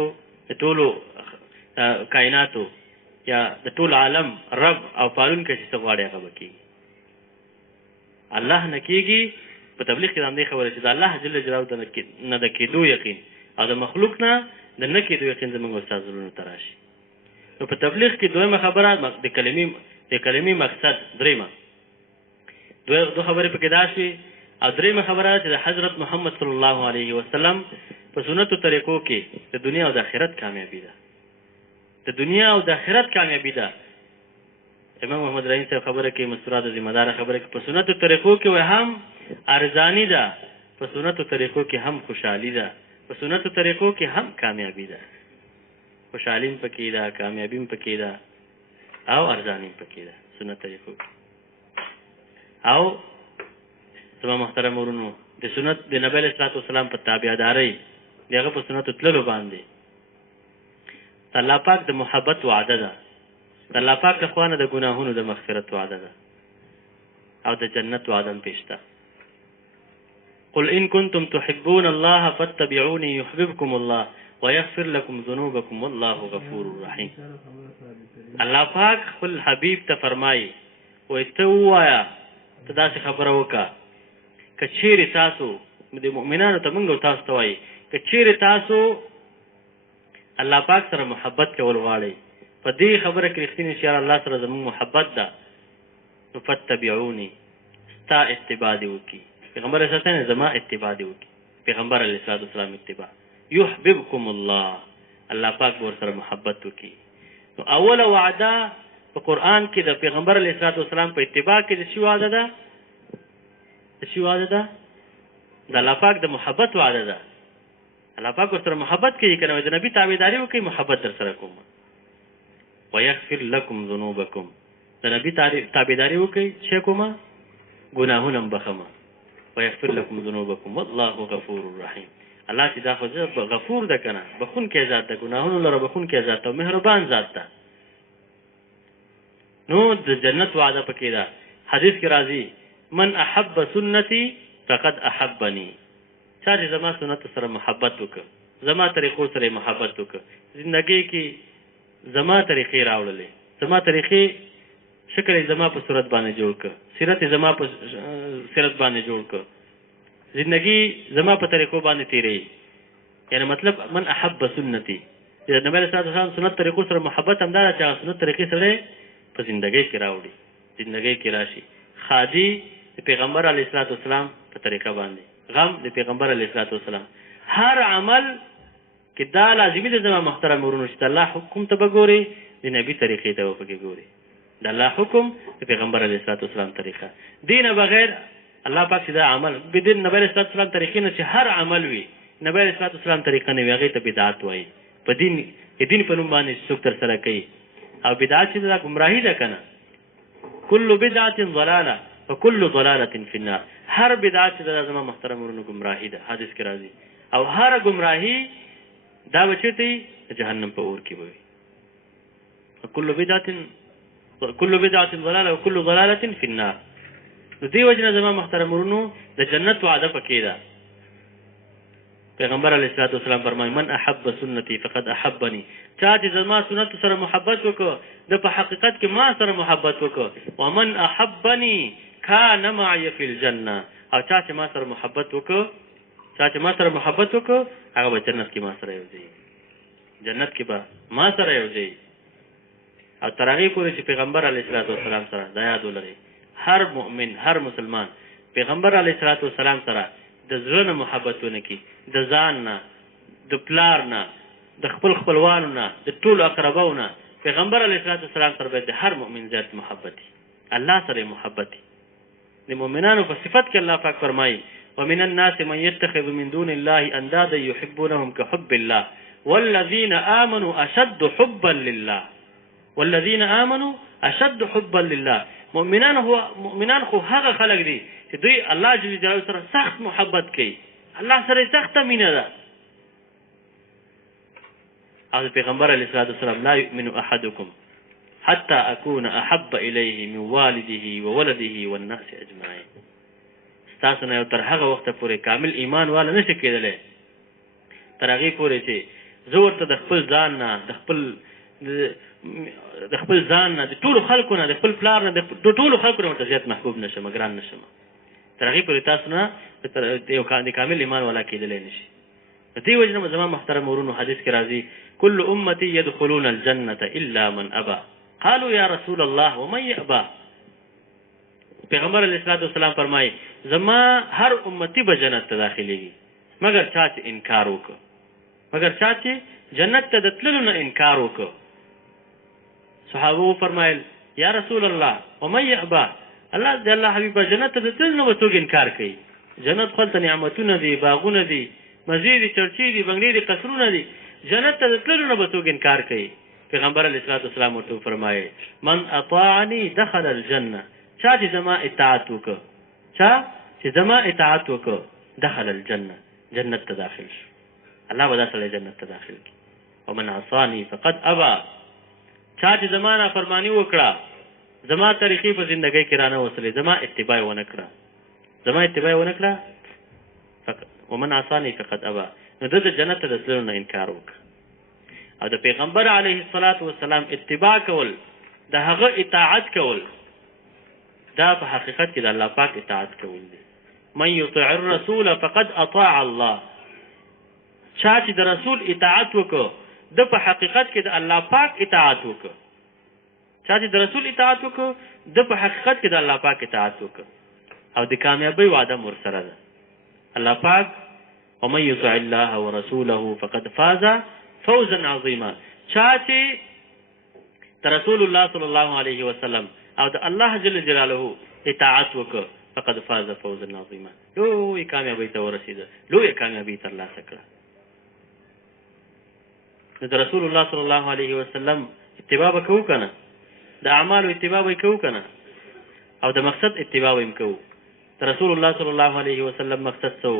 د ټولو کائناتو یا د ټول عالم رب او پالونکی چې څه غواړي هغه به کېږي. الله نه کېږي. په تبلیغ کې د همدې خبره چې د الله جل جلاله نه د کېدو یقین او د مخلوق نه د نه کېدو یقین زموږ او ستاسو زړونو ته راشي. نو په تبلیغ کې دویمه خبره د کلمې مقصد دریمه دو خبرې پکې دا شوي. او دریمه خبره چې د حضرت محمد صلی الله علیه وسلم په سنتو طریقو کې د دنیا او د آخرت کامیابي ده. د دنیا او د آخرت کامیابي ده. امام محمد رحیم صاحب خبره کوي، مستورات ذمہ دار خبره کوي، په سنتو طریقو کې هم ارزانی ده، په سنتو طریقو کې هم خوشحالي ده، په سنتو طریقو کې هم کامیابی ده. خوشحالي هم پکې ده، کامیابي هم پکې ده او ارزانی هم پکې ده سنت طریقو کې. او زما محترم ورونو د سنت د نبی علیه الصلاۃ والسلام په تابعدارۍ د هغه په سنتو تللو باندې د الله پاک د محبت وعده ده، د الله پاک له خوا نه د ګناهونو د مغفرت وعده ده او د جنت وعده هم پېښ ده. قل إن كنتم تحبون الله فاتبعوني يحببكم الله ويغفر لكم ذنوبكم والله غفور رحيم. الله پاک خپل حبیب ته فرمایي وایي ته ووایه ته داسې خبره وکړه که چیرې تاسو د مؤمنانو ته موږ او تاسو ته وایي که چیرې تاسو الله پاک سره محبت کول غواړئ، په دې خبره کې رښتینې چې الله سره زموږ محبت ده، نو فتبعوني ستا اتباع دې وکړي. پیغمبر علیه السلام زما اتباع دې وکړي، پیغمبر علیه السلام اتباع. یحببکم الله، الله پاک به ورسره محبت وکړي. نو اوله وعده په قرآن کې د پیغمبر علیه السلام په اتباع کې د شي وعده ده؟ د شي وعده ده؟ د الله پاک د محبت وعده ده. الله پاک ورسره محبت کوي که نه، د نبي تابعداري وکړي محبت در سره کوم. ویغفر لکم ذنوبکم، د نبي تابعداري وکړي چې کومه ګناهونه هم بخمه. ویغفر لکم ذنوبکم والله غفور رحیم. الله چې دا خو غفور ده که نه، بخونکی ذات ده، ګناهونو لره بخونکی ذات ده او مهربان ذات ده. نو د جنت وعده پکې ده. حدیث کې راځي من احب سنتي فقد احبني. چا چې زما سنت سره محبت وکړه، زما طریقو سره محبت وکړه، زندګۍ کې زما طریقې راوړلې، زما طریقې شکل زما په صورت باندې جوړ کړه، سیرت زما په سیرت باندې جوړ کړه، زندګي زما په طریقو باندې تیرې. یعنی مطلب من احب سنتي، د نبی علیه السلام سنت طریقو سره محبت هم دا چې سنت طریقې سره په زندګۍ کې راوړي، زندګۍ کې راشي. خادي د پیغمبر علیه السلام په طریقه باندې، غم د پیغمبر علیه السلام. هر عمل کې دا لازمي ده زما محترم ورونو چې د الله حکم ته به ګوري، د نبي طریقې ته به پکې ګوري. د الله حکم د پیغمبر علیه السلام طریقه، دینه بغیر الله پاک چې دا عمل بدون نبی علیه السلام طریقې نه چې هر عمل وي نبی علیه السلام طریقه نه وي، هغې ته بدعت وایي. په دین په نوم باندې څوک تر سره کوي او بدعت چې دا ګمراهي ده که نه. کل بدعت ضلاله وکل ضلاله فی النار. هر بدعت چې دا زما محترم ورونو ګمراهي ده، حدیث کې راځي. او هر ګمراهي دا به چېرته وي؟ د جهنم په اور کې به وي. کل بدعت ضلاله وکل ضلاله فی النار. نو دې وجې نه زما محترم ورونو د جنت وعده پکې ده. پیغمبر علیه السلام فرمایي من احب سنتي فقد احبني. چا چې زما سنت سره محبت وکړه د په حقیقت کې ما سره محبت وکړه. ومن احبني کان معي فی الجنه. او چا چې ما سره محبت وکړه هغه به جنت کې ما سره یو ځای، جنت کې به ما سره یو ځای. او تر هغې پورې چې پیغمبر علیه السلام سره دا یاد ولرئ، هر مؤمن هر مسلمان پیغمبر علیه السلام سره د زړه نه محبت ونه کړي، د ځان نه، د پلار نه، د خپل خپلوانو نه، د ټولو اقرباو نه. پیغمبر علیه السلام سره باید د هر مؤمن زیات محبت وي، الله سره محبت وي. د مؤمنانو په صفت کې الله پاک فرمایي ومن الناس من يتخذ من دون الله اندادا يحبونهم كحب الله والذین آمنوا اشد حبا لله والذین آمنوا اشد حبا لله مؤمنان خو هغه خلک دي چې دوی الله جل جلاله سره سخت محبت کوي الله سره سخت مینه ده او پیغمبر علیه الصلاة والسلام لا یؤمن احدکم حتى اكون احب الیه من والده وولده والناس اجمعین تاسو نه تر هغه وخت پورې کامل ایمان والا نشي کېدلی تر هغې پورې چې زه ورته د خپل ځان نه د خپل ځان نه د ټولو خلکو نه د خپل پلار نه د ټولو خلکو نه ورته زیات محبوب نشم ګران نشم تر هغې پورې تاسو نه د کامل ایمان والا کېدلی نشي د دې وجې نه زما محترم ورونو حدیث کې راځي كل امتي يدخلون الجنة الا من ابى قالوا یا رسول الله ومن یأبى پیغمبر علیه الصلاة والسلام فرمایي زما هر امتی به جنت ته داخلېږي مګر چا چې انکار وکړه مګر چا چې جنت ته د تللو نه انکار وکړه صحابه وفرمایل یا رسول الله ومن یأبى الله د الله حبیبه جنت ته د تللو نه به څوک انکار کوي جنت خو هلته نعمتونه دي باغونه دي مزې دي چړچې دي بنګلې دي قصرونه دي جنت ته د تللو نه به څوک انکار کوي پیغمبر علیه الصلاة والسلام ورته فرمایي من اطاعنی دخل الجنه چا چې زما اطاعت وکړه چا چې زما اطاعت وکړه دخل الجنه جنت ته داخل شو الله به دا سړی جنت ته داخل کړي ومن عصانی فقد ابى چا چې زما نافرماني وکړه زما طریقې په زندګۍ کې رانه وصلې زما اتباع ونه کړه ومن عصانی فقد ابى نو د جنت ته د تللو نه انکار وکړه او د پیغمبر علیه الصلاة والسلام اتباع کول د هغه اطاعت کول دا په حقیقت کې د الله پاک اطاعت کول دی من یطع الرسول فقد اطاع الله چا چې د رسول اطاعت وکړو د په حقیقت کې د الله پاک اطاعت وکړو چا چې د رسول اطاعت وکړو د په حقیقت کې د الله پاک اطاعت وکړو او د کامیابی وعده ورسره ده الله پاک ومن یطع الله ورسوله فقد فاز فوزا عظیما چا چې د رسول الله صلی الله علیه وسلم او د الله جل جلاله اطاعت وکړه فقد فاز فوزا عظیما لوی کامیابی ته ورسېده لوی کامیابی ترلاسه کړه نو د رسول الله صلی الله علیه وسلم اتباع به کوو که نه د اعمالو اتباع به کوو که نه او د مقصد اتباع به کوو د رسول الله صلی الله علیه وسلم مقصد څه و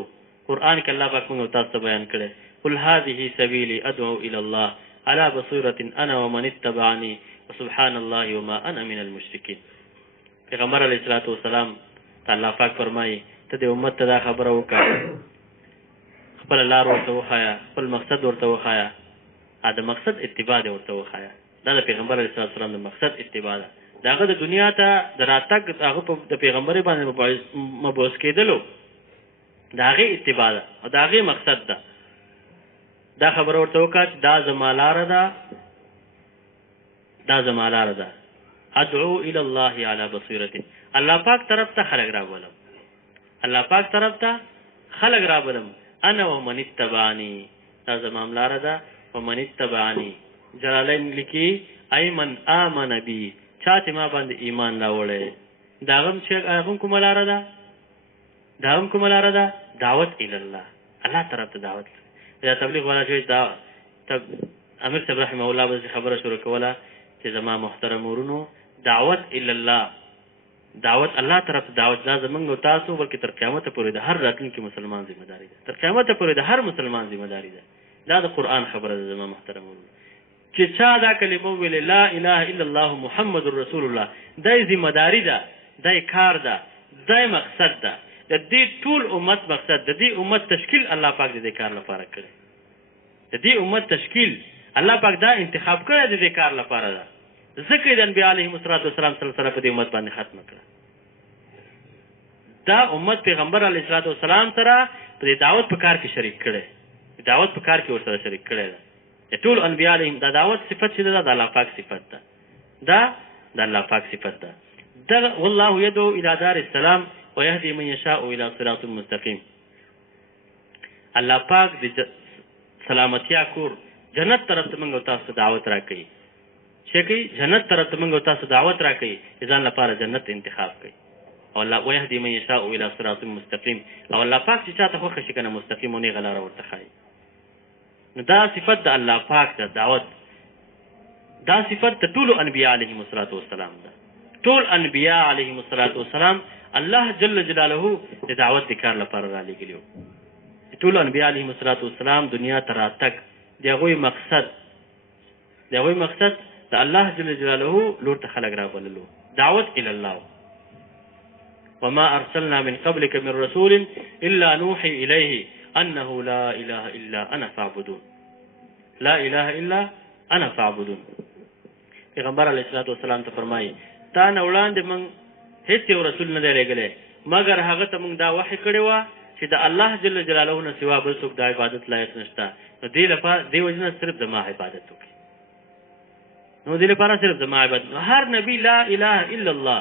قرآن کې الله پاک موږ تاسو ته بیان کړی قل هذه سبیلی ادعو الى الله على بصیرة انا ومن اتبعني وسبحان الله وما انا من المشرکین پیغمبر علیه الصلاة والسلام ته الله پاک فرمایي ته د امت ته دا خبره وکړه خپله لار ورته وښایه خپل مقصد ورته وښایه د مقصد اتباع دی ورته وښایه دا د پیغمبر علیه الصلاة والسلام د مقصد اتباع ده د هغه د دنیا ته د راتګ هغه د پیغمبرۍ باندې مبعوث کېدلو د هغې اتباع ده او د هغې مقصد ده دا خبره ورته وکړه چې دا زما لاره ده ادعو الى الله على بصیرة الله پاک طرف ته خلق رابولم الله پاک طرف ته خلق رابولم انا ومن اتبعني دا زما لاره ده ومن اتبعني جلالین لیکي ای من آمن بی چا چې ما باندې ایمان راوړی دا هم کومه لاره ده دعوت الى الله الله طرف ته دعوت دا تبلیغ والا چې دا امیر صاحب رحمه الله به خبره شروع کوله چې زما محترم ورونو دعوت الى الله دعوت الله طرف دعوت دا زمونږ او تاسو بلکې تر قیامته پورې د هر راتلونکي مسلمان ذمه داري ده تر قیامته پورې د هر مسلمان ذمه داري ده دا د قرآن خبره ده زما محترم ورونو چې چا دا کلمه ویلې لا اله الا الله محمد رسول الله دای ذمه داري ده دای کار ده دای مقصد ده د دې ټول امت مقصد د دې امت تشکیل الله پاک د دې کار لپاره کړی د دې امت تشکیل الله پاک دا انتخاب کړی د دې کار لپاره ده ځکه د انبیاء علیهم السلام سلسله په دې امت باندې ختمه کړه دا امت پیغمبر علیه السلام سره په دې دعوت په کار کې شریک کړی دعوت په کار کې ورسره شریک کړی ده د ټول انبیاء علیهم دا دعوت صفت چې ده د الله پاک صفت ده دا د الله پاک صفت ده دغه والله يدعو الى دار السلام ويهدي من يشاء الى صراط مستقيم الله پاک د سلامتیا کور جنت طرف ته موږ تاسو دعوت راکړي چې کوي جنت طرف ته موږ تاسو دعوت راکړي ځان لپاره جنت انتخاب کړي او الله ويهدي من يشاء الى صراط مستقيم او الله پاک چې چاته خوښ شي کنه مستقیم ونی غلاره ورته خای نو دا صفت د الله پاک د دعوت دا صفت د ټولو انبیاء علیهم السلام ده. ټول انبیاء علیهم السلام الله جل جلاله د دعوت د کار لپاره را لېږلي وو. ټول انبیاء علیهم السلام دنیا ته راتګ د هغوی مقصد د الله جل جلاله لور ته خلک رابللو، دعوت الی الله. وما ارسلنا من قبلك من رسول الا نوحي الیه انه لا اله الا انا فاعبدون. لا اله الا انا فاعبدون. پیغمبر علیه السلام ته فرمایي تا نه وړاندې موږ هېڅ یو رسول نه دی لېږلی مګر هغه ته موږ دا وحی کړې وه چې د الله جل جلاله نه سوا بل څوک د عبادت لایق نشته، نو دې لپاره دې وجې نه صرف زما عبادت وکړي. نو دې لپاره صرف زما عبادت. هر نبی لا اله الا الله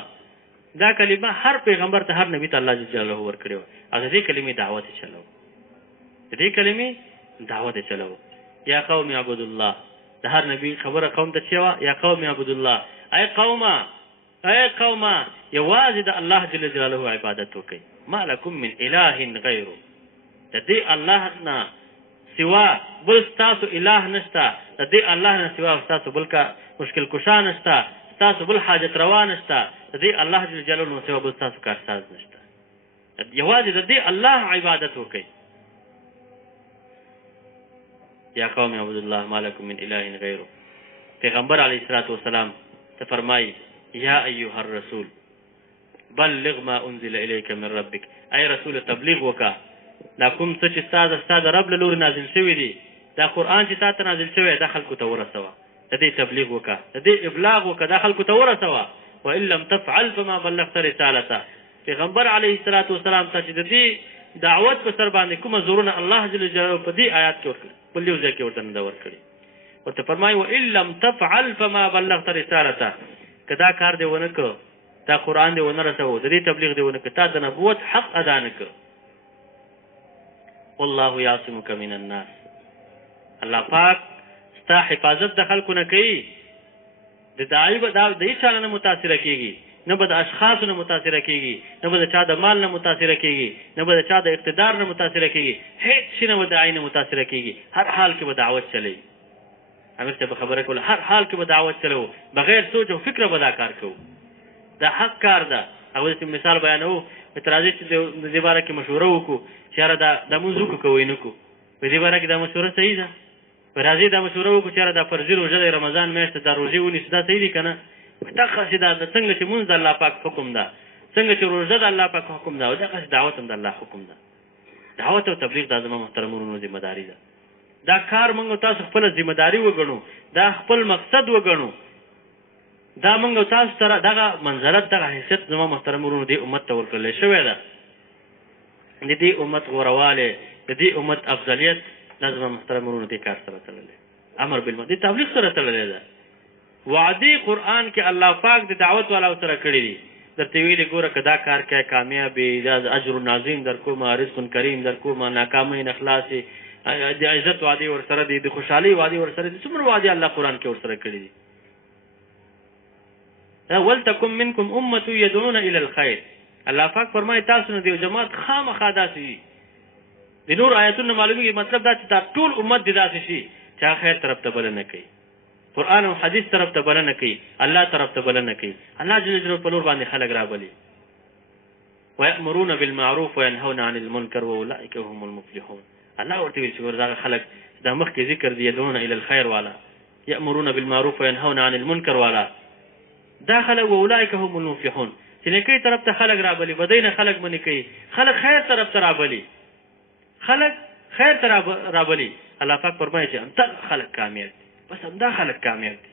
دا کلمه هر پیغمبر ته هر نبی ته الله جل جلاله ورکړې وه. او د دې کلمې دعوت یې چلو، د دې کلمې دعوت یې چلو. یا قوم اعبدوا الله، د هر نبی خبره قوم ته شوه یا قوم اعبدوا الله، ای قومه یوازې د الله جل جلاله عبادت وکړئ. ما لکم من اله غیره، د دې الله نه سوا بل ستاسو اله نشته، د دې الله نه سوا ستاسو بل کا مشکل کشا نشته، ستاسو بل حاجت روا نشته، د دې الله جل جلاله نه سوا بل ستاسو کارساز نشته. یوازې د دې الله عبادت وکړئ. یا قوم اعبدوا الله ما لکم من اله غیره. پیغمبر علیه السلام ته فرمایي یا ایها الرسول بلغ ما انزل الیک من ربک، ای رسول تبلیغ وکړه دا کوم څه چې ستا د رب له لورې نازل شوي دي، دا قرآن چې تا ته نازل شوی دا خلکو ته ورسوه، د دې تبلیغ وکړه، د دې ابلاغ وکړه، دا خلکو ته ورسوه. وان لم تفعل فما بلغت رسالته. پیغمبر علیه السلام ته چې د دې دعوت په سر باندې کومه زورونه الله جل جلاله په دې آیات کې ورکړي، بل یو ځای کې ورته نه ده ورکړي. ورته فرمایي وان لم تفعل فما بلغت رسالته، که دا کار دې ونه کړ، دا قرآن دې ونه رسوه، د دې تبلیغ دې ونه کړ، تا د نبوت حق ادا نه کړ. والله یعصمک من الناس، الله پاک ستا حفاظت د خلکو نه کوي. د داعي به د هېڅ چا نه متاثره کېږي، نه به د اشخاصو نه متاثره کېږي، نه به د چا د مال نه متاثره کېږي، نه به د چا د اقتدار نه متاثره کېږي، هېڅ شي نه به د داعي نه متاثره کېږي. هر حال کې به دعوت چلوي. امیر صاحب خبره کوله هر حال کې به دعوت چلو، بغیر سوچ او فکره به دا کار کوو. دا حق کار ده. هغوی چې مثال بیانوو ته راځئ چې د دې باره کې مشوره وکړو چې یاره دا مونځ وکړو که نه کړو، په دې باره کې دا مشوره صحیح ده. راځئ دا مشوره وکړو چې یاره دا فرضي روژه دی، رمضان میاشت دا روژې ونیسو، دا صحیح دي که نه؟ دغسې دا څنګه چې مونځ د الله پاک حکم ده، څنګه چې روژه د الله پاک حکم ده، او دغسې دعوت هم د الله حکم ده. دعوت او تبلیغ دا زما محترمونو ذمه داري ده. دا کار موږ تاسو خپل ذمه داري وګڼو، دا خپل مقصد وګڼو، دا موږ تاسو سره دغه منزلت دغه حیثیت زما محترمونو دې امت ته ورکړلی شوی ده. د دې امت غوروالی، د دې امت افضلیت دا زما محترمونو دې کار سره تړلی، امر بالمعروف دې تبلیغ سره تړلی ده. وعدې قرآن کې الله پاک د دعوت والاو سره کړي دي. درته ویلي ګوره که دا کار کوې کامیابې، دا اجر ناظم در کومه، رزق کریم در کومه، ناکامۍ نه خلاصې، د عزت وعدې ورسره دي، د خوشحالۍ وعدې ورسره دي، څومره وعدې الله قرآن کې ورسره کړي دي. ولتکن منکم امة یدعون الی الخیر. الله پاک فرمایي تاسو نه د یو جماعت خامخا داسې وي. د نور آیتونو معلومیږي مطلب دا چې دا ټول امت دې داسې شي چې هغه خیر طرف ته بلنه کوي، قرآن او حدیث طرف ته بلنه کوي، الله طرف ته بلنه کوي، الله جل جلاله په لور باندې خلک رابلي. ویأمرون بالمعروف وینهون عن المنکر واولئک هم المفلحون. الله ورته ویل چې دغه خلک دا مخکې ذکر دی یدعون الی الخیر والا، یأمرون بالمعروف وینهون عن المنکر والا، دا خلک واولئک هم المفلحون چې نیکۍ طرف ته خلک رابلي، بدۍ نه خلک منې کوي، خلک خیر طرف ته رابلي، خلک خیر ته رابلي. الله پاک فرمایي چې همدا خلک کامیاب دي، بس همدا خلک کامیاب دي.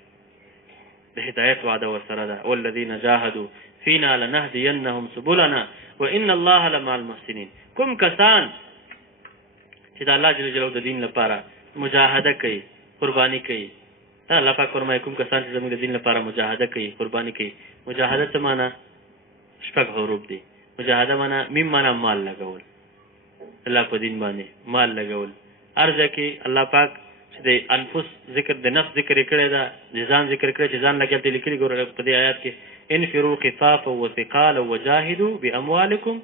د هدایت وعده ورسره ده. والذین جاهدوا فینا لنهدینهم سبلنا وان الله لمع المحسنین. کوم کسان چې د الله جل جلاله د دین لپاره مجاهده کوي، قرباني کوي، الله پاک فرمایي کوم کسان چې زموږ د دین لپاره مجاهده کوي، قرباني کوي. مجاهده څه معنا؟ شپږ حروف دي. مجاهده معنا میم معنا مال لګول، الله په دین باندې مال لګول. ارزه کې الله پاک چې د انفس ذکر د نفس ذکر کړی دا، د ځان ذکر کړی چې ځان لګیا دی لیکلي ګوره په دې آیات کې انفروا خفافا وثقالا وجاهدوا باموالکم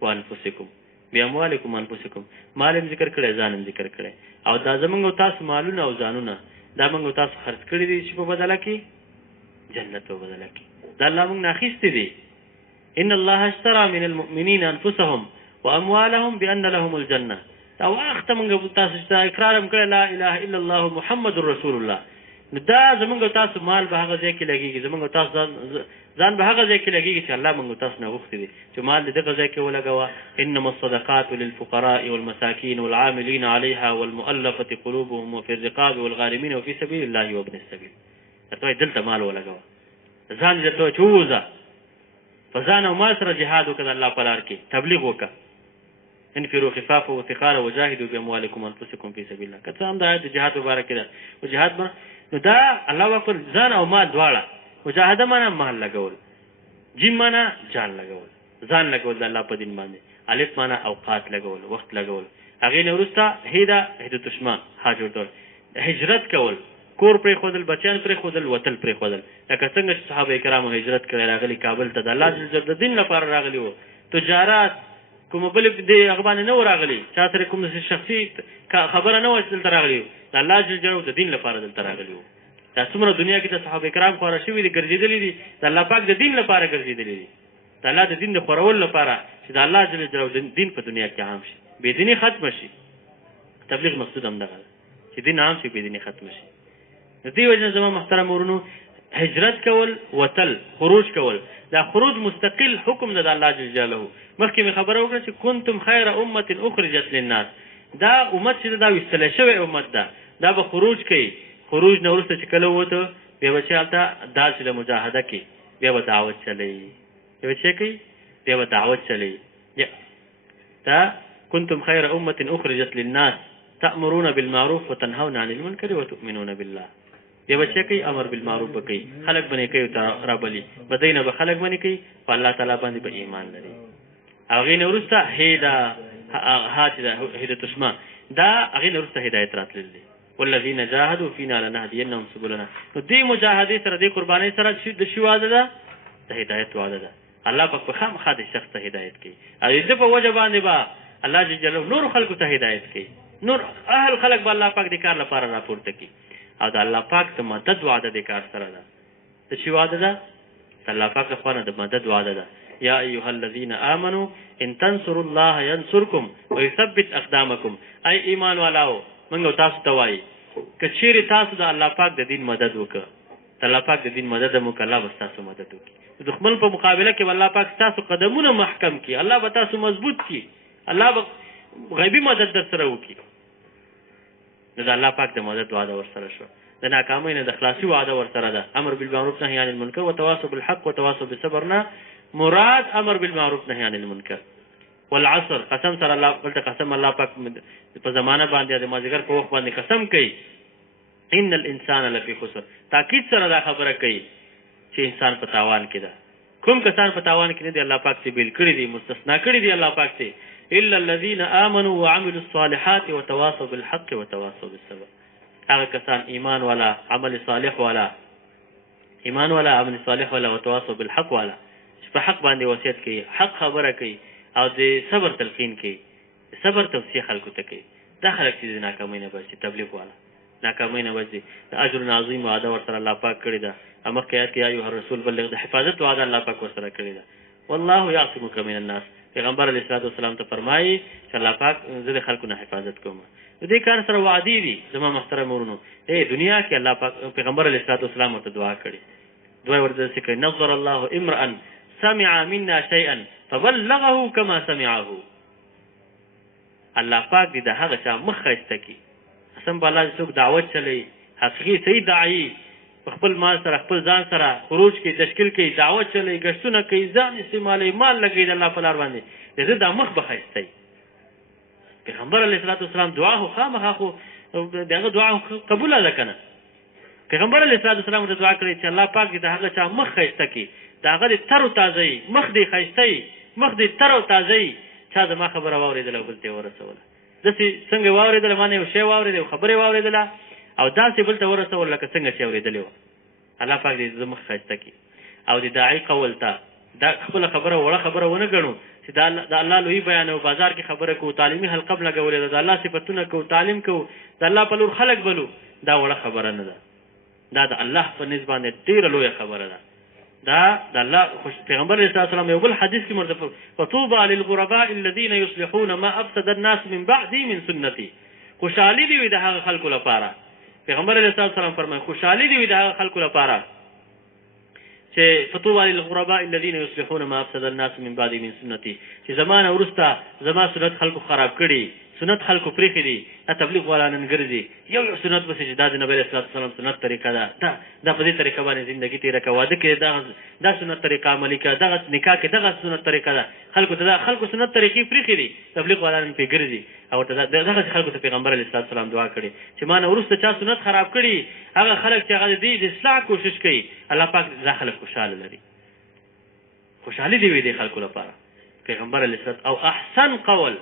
وانفسکم. باموالکم انفسکم مال هم ذکر کړی ځان هم ذکر کړی او دا زمونږ تاسو مالونه او ځانونه دا موږ تاسو خرڅ کړي دي چې په بدله کې جنت په بدله کې دا الله موږ نه اخیستي دي ان الله اشترى من المؤمنين انفسهم واموالهم بان لهم الجنه دا وخت موږ تاسو ته اقرار هم کړی لا اله الا الله محمد رسول الله نو دا زمونږ تاسو مال به هغه ځای کې لګېږي زمونږ تاسو ځان به هغه ځای کې لګېږي چې الله موږ تاسو نه غوښتي دي چې مال دې دغه ځای کې ولګوه انما الصدقات للفقراء والمساكين والعاملين عليها والمؤلفة قلوبهم وفي الرقاب والغارمين وفي سبيل الله وابن السبيل ته دلته مال ولګوه ځان دې ته چوزه فځان او مال سره جهاد وکړه الله په لار کې تبلیغ وکړه انفروا خفافا وثقالا وجاهدوا باموالكم وانفسكم في سبيل الله کته هم د آیت جهاد مبارک ده او جهاد نو دا الله اکبر ځان او مال دواړه مجاهده معنا مال لګول جیم معنا جان لګول ځان لګول د الله په دین باندې الف معنا اوقات لګول وخت لګول هغه نه ورسته هیدا تشما حاجر دور هجرت کول کور پرې خودل بچیان پرې خودل وتل پرې خودل لکه څنګه چې صحابه کرامو هجرت کړي راغلي کابل ته د الله د دین لپاره راغلي وو تجارت کوم بل دې هغه نه راغلي چا سره کوم شخصي خبره نه وځل تر راغلي الله جل جلاله د دین لپاره دلته راغلي وو دا څومره دنیا کې د صحابه کرام خورا شوي دي ګرځېدلي دي د الله پاک د دین لپاره ګرځېدلي دي د الله د دین د خورولو لپاره چې د الله جل جلاله د دین په دنیا کې عام شي بې دیني ختم شي تبلیغ مقصود هم دغه چې دین عام شي بې دیني ختم شي د دې وجه زما محترم ورونو هجرت کول وتل خروج کول دا خروج مستقل حکم د الله جل جلاله مخکې مې خبره وکړه چې کنتم خیر امه اخرجت للناس دا امت چې دا وستل شوی امت دا به خروج کوي خروج نه وروسته چې کله وته بیا به چې هلته داسې د مجاهده کې بیا به دعوت چلی بیا به چې کوي بیا به دعوت چلی دا کنتم خیر امه اخرجت للناس تأمرون بالمعروف وتنهون عن المنکر وتؤمنون بالله بیا به چې کوي امر بالمعروف به کوي خلک به کوي رابلي بدی نه به خلک به کوي په الله تعالی باندې به ایمان لري هغې نه وروسته هیده تشما دا هغې نه وروسته هدایت راتلل دي والذین جاهدوا فینا لنهدینهم سبلنا نو دې مجاهدې سره دې قربانۍ سره د شي وعده ده د هدایت وعده ده الله پاک په خامخا د شخص ته هدایت کوي او د په وجه باندې به الله جل جلاله نور خلکو ته هدایت کوي نور اهل خلک به الله پاک د کار لپاره راپورته کوي او د الله پاک د مدد وعده د کار سره ده د شي وعده ده د الله پاک لخوا د مدد وعده ده یا ایها الذین آمنوا ان تنصروا الله ینصرکم ویثبت اقدامکم ای ایمان والاو منګو تاسو ته وایي که چیرې تاسو د الله پاک د دین مدد وکړه د الله پاک د دین مدد مو الله به ستاسو مدد وکړي د دښمن په مقابله کې الله پاک ستاسو قدمونه محکم کړي الله به تاسو مضبوط کړي الله به غیبي مدد در سره وکړي نو د الله پاک د مدد وعده ورسره شو د ناکامۍ نه د خلاصي وعده ورسره ده امر بالمعروف نهي عن المنکر وتواصوا بالحق وتواصوا بالصبر نه مراد امر بالمعروف نهي عن المنکر والعصر قسم سره الله بلته قسم الله پاک په زمانه باندې د مازیګر په وخت باندې قسم کوي ان الانسان لفی خسر تاکید سره دا خبره کوي چې انسان په تاوان کې ده کوم کسان په تاوان کې نه دي الله پاک څخه بیل کړی دي مستثنا کړی دي الله پاک څخه الا الذين امنوا وعملوا الصالحات وتواصوا بالحق وتواصوا بالصبر هغه کسان ایمان والا عمل صالح والا ایمان والا عمل صالح والا وتواصوا بالحق والا چې په حق باندې وصیت کوي حق خبره کوي او د صبر تلقین کوي صبر توصیه خلکو ته کوي دا خلک چې ناکامۍ نه بچي تبلیغ والا ناکامۍ نه بچي د اجر عظیم وعده ورسره الله پاک کړی ده امر کې آیت کې ایها الرسول بلغ د حفاظت وعده الله پاک ورسره کړی ده والله یعصمک من الناس پیغمبر علیه السلام ته فرمایي چې الله پاک زه د خلکو نه حفاظت کوم د دې کار سره وعدې دي زما محترم ورونو دنیا کې الله پاک پیغمبر علیه السلام ورته دعا کړې دعا ورته ذکر نظر الله امرا سمع منا شيئا فبلغه كما سمعه الله پاک دې د هغه چا مخ ښایسته کړي قسم به الله څوک دعوت چلی حقیقي صحیح داعي خپل مال سره خپل ځان سره خروج کوي تشکیل کوي دعوت چلی ګشتونه کوي ځان استعمالوي مال لګوي د الله په لار باندې د ده دا مخ به ښایسته وي پیغمبر علیه السلام دعا خو خامخا خو د هغه دعا قبوله ده که نه پیغمبر علیه السلام ته دعا کړې چې الله پاک دې د هغه چا مخ ښایسته کړي د هغه دې تر و تازه وي مخ دې ښایسته وي مخ دې تر و تازه وي چا زما خبره واورېدله او بل ته یې ورسوله داسې څنګه واورېدله ما نه یو شی واورېده یو خبرې واورېدله او داسې بل ته ورسول لکه څنګه چې اورېدلې وه الله پاک دې زه مخ ښایسته کړي او د داعي قول ته دا خپله خبره وړه خبره ونه ګڼو چې د الله لوی بیان او بازار کې خبره کوو، تعلیمي حلقه هم لګولې ده، د الله صفتونه کوو، تعلیم کوو، د الله په لور خلک بلو، دا وړه خبره نه ده. دا د الله په نسبت باندې ډېره لویه خبره ده. دا د الله پیغمبر علیه الصلاة والسلام یو بل حدیث کې مرتفع فطوبى للغرباء الذين يصلحون ما افسد الناس من بعدي من سنتي. خوشحالي دې وي د هغه خلکو لپاره. پیغمبر علیه الصلاة والسلام فرمایي خوشحالي دې وي د هغه خلکو لپاره چې فطوبى للغرباء الذين يصلحون ما افسد الناس من بعدي من سنتي، چې زمانه وروسته زما سنت خلکو خراب کړي، سنت خلکو پرېښي دي، دا تبلیغ والا نن ګرځي یو یو سنت پسې چې دا د نبي علیه الصلاة والسلام سنت طریقه ده، دا په دې طریقه باندې زندګي تېره کوه، واده کې دا سنت طریقه عملي کړه، دغه نکاح کې دغه سنت طریقه ده. خلکو ته دا خلکو سنت طریقې پرېښي دي، تبلیغ والا نن پرې ګرځي او دغسې خلکو ته پیغمبر علیه الصلاة والسلام دعا کړې چې ما نه وروسته چا سنت خراب کړي، هغه خلک چې هغه د دې د اصلاح کوشش کوي، الله پاک دا خلک خوشحاله لري. خوشحالي دې وي دې خلکو لپاره. پیغمبر علیه الصلاة او احسن قول،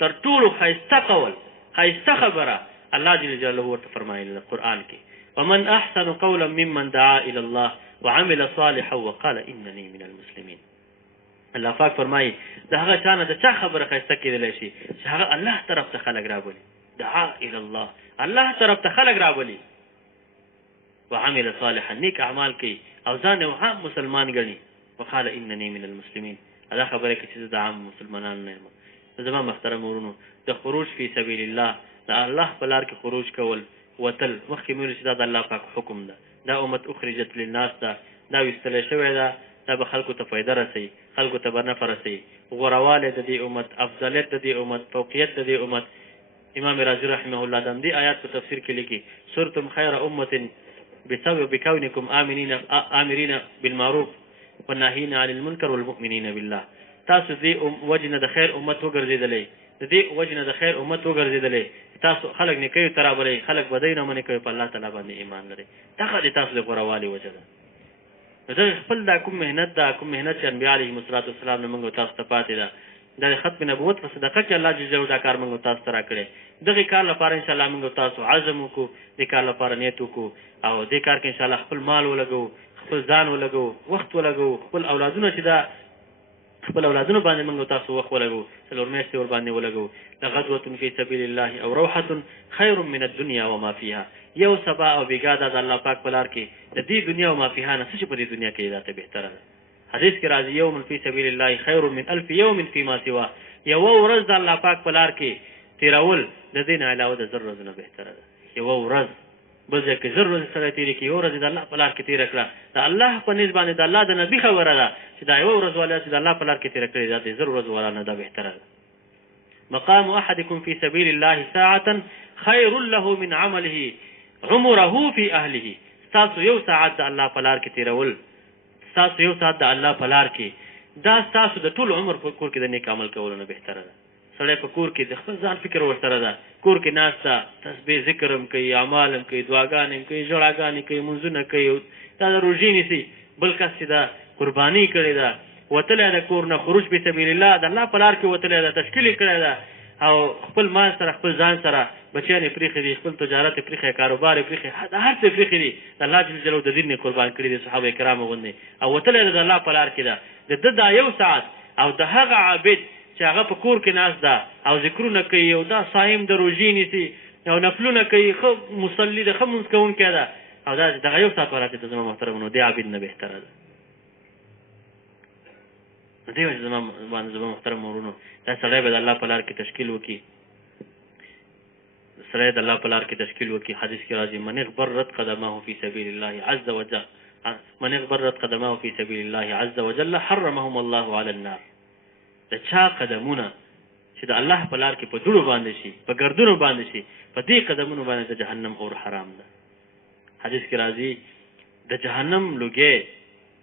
تر ټولو ښایسته قول، ښایسته خبره الله جل جلاله ورته فرمایي قرآن کې ومن احسن قولا ممن دعا الى الله وعمل صالحا وقال انني من المسلمين. الله پاک فرمایي د هغه چا نه د چا خبره ښایسته کېدلی شي چې هغه الله طرف ته خلک رابولي، دعا الى الله، الله طرف ته خلک رابولي، وعمل صالحا، نیک اعمال کوي او ځان یو عام مسلمان ګڼي، وقال انني من المسلمين، دا خبره کوي چې زه د عام مسلمانانو نه یم. زما محترم ورونو، د خروج فی سبیل الله، د الله په لار کې خروج کول، وتل، مخکې مې ویل چې دا د الله پاک حکم ده، دا امت اخرجت للناس ده، دا ویستلی شوی ده، دا به خلکو ته فایده رسوي، خلکو ته به نفع رسوي، غوروالی د دې امت، افضلیت د دې امت، فوقیت د دې امت. امام رازي رحمه الله د همدې آیات په تفسیر کې لیکي صرتم خیر امة بکونکم آمرین بالمعروف والناهین عن المنکر والمؤمنین بالله. تاسو دې وجه نه د خیر امت وګرځېدلی، د دې وجه نه د خیر امت وګرځېدلی، تاسو خلک نیکیو ته رابلئ، خلک بدۍ نه منې کوئ، په الله تعالی باندې ایمان لرئ. دغه د تاسو د غوروالي وجه ده. نو دغه خپل دا کوم محنت ده، کوم محنت چې انبیا علیهم الصلاة والسلام نه موږ تاسو ته پاتې ده، د ختم نبوت په صدقه کې الله جل جلاله دا کار موږ تاسو ته راکړی. دغې کار لپاره انشاءالله موږ تاسو عزم وکړو، دې کار لپاره نیت وکړو او دې کار کې انشاءالله خپل مال ولګوو، خپل ځان ولګوو، وخت ولګوو، خپل اولادونه چې دا خپل اولادونو باندې موږ تاسو وخت ولګوو، څلور میاشتې ورباندې ولګوو. لغزوة فی سبیل الله او روحة خیر من الدنیا وما فیها. یو سبا او بیګا د الله پاک په لار کې د دې دنیا او ما فیها نه څه چې په دې دنیا کې دا ته بهتره ده. حدیث کې راځي یوم فی سبیل الله خیر من الف یوم فیما سوا. یوه ورځ د الله پاک په لار کې تیرول د دې نه علاوه د زر ورځو نه بهتره ده. یوه ورځ بل ځای کې زر ورځې سره تېرې کړي، یوه ورځ د الله په لار کې تېره کړه. د الله په نیز باندې د الله د نبي خبره ده چې دا یوه ورځ والا چې د الله په لار کې تېره کړې دا د زر ورځو والا نه دا بهتره ده. مقام احدکم فی سبیل الله ساعة خیر له من عمله عمره فی اهله. ستاسو یو ساعت د الله په لار کې تېرول، ستاسو یو ساعت د الله په لار کې، دا ستاسو د ټول عمر په کور کې د نیک عمل کولو نه بهتره ده. سړی په کور کې د خپل ځان فکر ورسره ده، کور کې ناسته تسبیح ذکر هم کوي، اعمال هم کوي، دعاګانې هم کوي، ژړاګانې کوي، مونځونه کوي، دا د روژې نیسي. بل کس چې ده قرباني کړې ده، وتلی ده کور نه، خروج فی سبیل الله د الله په لار کې وتلی ده، تشکیل یې کړی ده او خپل مال سره خپل ځان سره بچیان یې پرېښي دي، خپل تجارت یې پرېښی، کاروبار یې پرېښی، هر څه یې پرېښي دي، د الله جل جلاله د دین یې قربان کړي دي صحابه کرامو غوندې، او وتلی ده د الله په لار کې ده. د ده دا یو ساعت او د هغه عابد چې هغه په کور کې ناست ده او ذکرونه کوي او دا صایم د روژې نیسي او نفلونه کوي، ښه مصلي ده، ښه مونځ کوونکی ده، او دا دغه یو ساعت والا چې ته زما محترمونو دې عابد نه بهتره ده. دې وجه زما محترم ورونو دا سړی به د الله په لار کې تشکیل وکړي، سړی د الله په لار کې تشکیل وکړي. حدیث کې راځي من اغبرت قدمه فی سبیل الله عز وجل، من اغبرت قدمه فی سبیل الله عز وجل حرمهم الله علی النار. د چا قدمونه چې د الله په لار کې په دوړو باندې شي، په ګردونو باندې شي، په دې قدمونو باندې د جهنم اور حرام ده. حدیث کې راځي د جهنم لوګي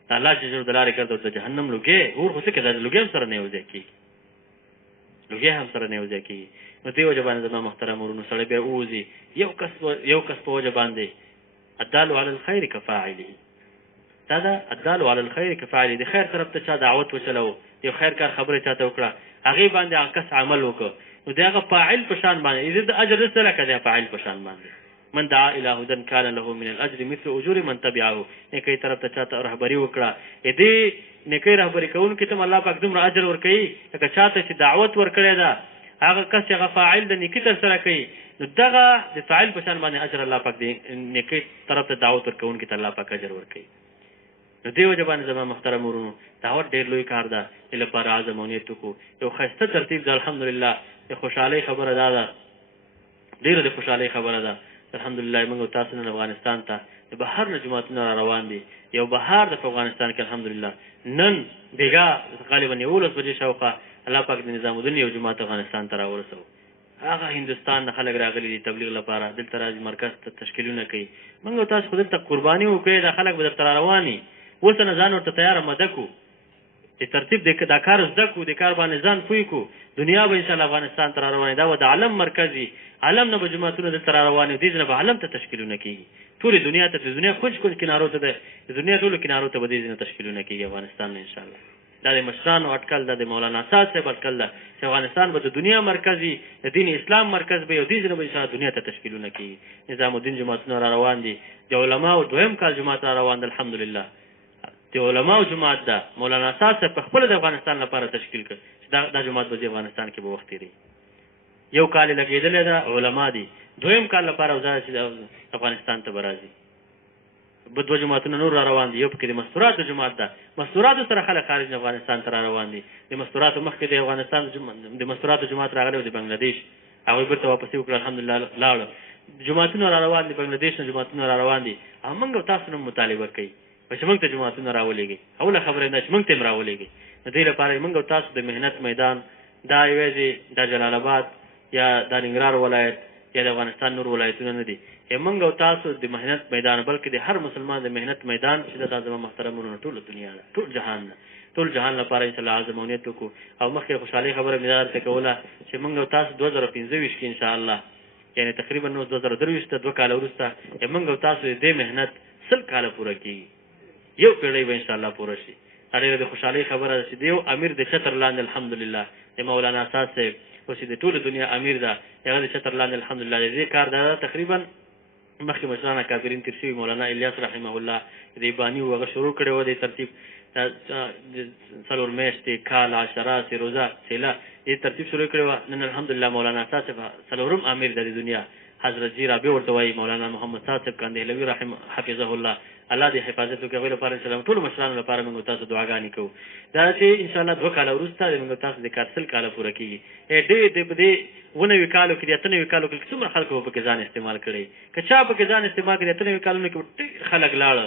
د الله چې د لارې ګرځو د جهنم لوګي اور خو څه کې د لوګي هم سره نه یوځای کېږي، لوګي هم سره نه یوځای کېږي. نو دې وجه باندې زما محترم ورونو سړی بیا ووځي یو کس په وجه باندې الدال علی الخیر کفاعله. دا ده الدال علی الخیر کفاعله، د خیر طرف ته چا دعوت وچلو، یو خیر کار خبره چاته وکړه، هغې باندې هغه کس عمل وکړه، نو د هغه فاعل په شان باندې د اجر څه لکه د فاعل په شان باندې من دعا الى هدى كان له من الاجر مثل اجور من تبعه. نیکي طرف ته چاته رهبري وکړه، دې نیکي رهبري کوونکي ته الله پاک دومره اجر ورکوي لکه چاته چې دعوت ورکړی ده هغه کس چې هغه فاعل د نیکي ترسره کوي، نو دغه د فاعل په شان باندې اجر الله پاک د نیکي طرف ته دعوت ورکوونکي ته الله پاک اجر ورکوي. نو دې وجه باندې زما محترم ورونو دعوت ډېر لوی کار ده، دې لپاره عزم او نیت وکړو. یو ښایسته ترتیب ده، الحمدلله د خوشحالۍ خبره دا ده، ډېره د خوشحالۍ خبره ده. الحمدلله موږ تاسو نن افغانستان ته د بهر نه جماعتونه را روان دي. یو بهار د افغانستان کې الحمدلله نن بیګا غالبا 11 بجې شاوخوا الله پاک د نظام الدین یو جماعت افغانستان ته راورسو. هغه هندوستان نه خلک راغلي دي تبلیغ لپاره، دلته راځي مرکز ته تشکیلونه کوي. موږ تاسو خو دلته قرباني وکړئ، دا خلک به درته را رواني. اوس نه ځان ورته تیار مده کو چې ترتیب دا کار زده کو، د کار باندې ځان پوی کو. دنیا به انشاءالله افغانستان ته را رواني، دا د عالم مرکزي عالم نه به جماعتونه دلته را رواني، دې نه به عالم ته تشکیلونه کیږي. ټولې دنیا ته، د دنیا کونج کنارو ته، د دنیا ټولو کنارو ته به دې نه تشکیلونه کیږي افغانستان نه انشاءالله. دا د مشرانو اټکل ده، د مولانا اسد صاحب اټکل ده چې افغانستان به د دنیا مرکزي د دین اسلام مرکز به، او دې نه به انشاءالله دنیا ته تشکیلونه کیږي. نظام الدین جماعتونه را روان دي، د علماو دویم کال جماعت را روان ده الحمدلله. د علماو جماعت ده، مولانا اسد صاحب په خپل د افغانستان لپاره تشکیل کړ چې دا جماعت به افغانستان کې به وخت تیری. یو کال لګېدلی ده، علما دي، دویم کال لپاره وزاره چې افغانستان ته به راځي. دوه جماعتونه نور را روان دي، یو پکې د مستوراتو جماعت ده، مستوراتو سره خلک خارج افغانستان ته را روان دي. د مستوراتو مخکې د افغانستان د مستوراتو جماعت راغلی و د بنګلادیش، هغوی بیرته واپسې وکړه الحمدلله لاړه. جماعتونه را روان دي، بنګلادیش نه جماعتونه را روان دي. او موږ او تاسو نه مطالبه کوي چې موږ ته جماعتونه راولېږي. اوله خبره دا چې موږ ته هم راولېږي. د دې لپاره موږ او تاسو د محنت میدان دا یوازې د جلال آباد یا د ننګرهار ولایت یا د افغانستان نور ولایتونه نه دي، موږ او تاسو د محنت میدان، بلکې د هر مسلمان د محنت میدان چې دا زما محترمونو ټول دنیا ده، ټول جهان ده، ټول جهان لپاره انشاءالله عزم او نیت وکړو. او مخکې خوشحالۍ خبره مې درته کوله چې موږ او تاسو 2025 کې انشاءالله یعنې تقریبا نو 2023 ته 2 کاله وروسته موږ او تاسو د دې محنت 100 کاله پوره کېږي، یو پیړۍ به انشاءالله پوره شي. ډېره د خوشحالۍ خبره ده چې د یو امیر د چتر لاندې الحمدلله د مولانا اسد صاحب اوس د ټولې دنیا امیر ده، هغه د چتر لاندې الحمدلله د دې کار ده. تقریبا مخکې مشران کابرین تیر شوي، مولانا الیاس رحمه الله د بانی هغه شروع کړی و د ترتیب 4 میاشتې کال عشرات روزه سیله دې ترتیب شروع کړی و. نن الحمدلله مولانا اسد صاحب 4م امیر د دنیا، حضرت جی رابع ورته وایي، مولانا محمد صاحب کاندهلوي رحمه حفظه الله، الله دې حفاظت وکړي. هغوی لپاره انشاءالله ټولو مشرانو لپاره موږ تاسو دعاګانې کوو دا چې انشاءالله 2 کاله وروسته موږ تاسو د کار 100 کاله پوره کېږي. ډېر په دې 90 کالو کې د 98 کالو کې څومره خلکو به پکې ځان استعمال کړی، که چا پکې ځان استعمال کړي 98 کالونو کې ډېر خلک لاړه،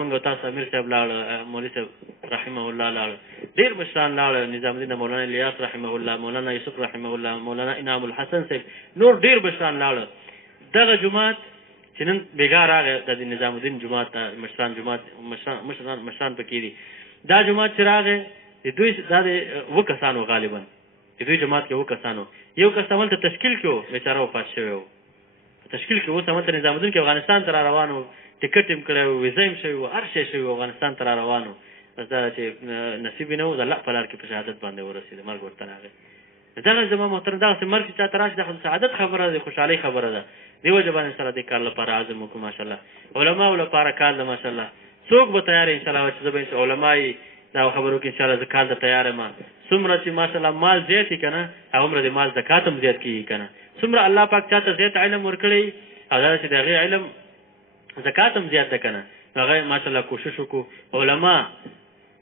موږ تاسو امیر صاحب لاړه، مولوي صاحب رحمه الله لاړه، ډېر مشران لاړه، نظام الدین مولانا الیاس رحمه الله، مولانا یوسف رحمه الله، مولانا انعام الحسن صاحب، نور ډېر مشران لاړه. دغه جماعت چې نن بیګا راغی د نظام الدین جماعت مشران پکې دي، دا جماعت چې راغی د دوی دا د 2 کسانو غالبا د دوی جماعت کې 2 کسانو، یو کس هملته تشکیل کې و بیچاره وفات شوی و، تشکیل کې اوس هملته نظام الدین کې افغانستان ته را روان و، ټکټ یې کړی و، ویزه یې شوی و، هر شی شوی و، افغانستان ته را روان و. بس دا چې نصیب یې نه و د الله په لار کې په شهادت باندې ورسېد، مرګ ورته راغی. دغه زما محترم دغسې مرګ چې چاته راشي دا خو سعادت خبره ده، خوشحالۍ خبره ده. دې وجه باندې سره دې کار لپاره عزم وکړو ماشاءالله. علماو لپاره کار ده ماشاءالله، څوک به تیار انشاءالله چې زه به علما یې دا خبرو کې انشاءالله زه کار ته تیار یم. څومره چې ماشاءالله مال زیات وي که نه، هغومره د مال زکات هم زیات کېږي که نه. څومره الله پاک چاته زیات علم ورکړی او دا چې د هغې علم زکات هم زیات ده که نه، نو هغه ماشاءالله کوشش وکړو. علما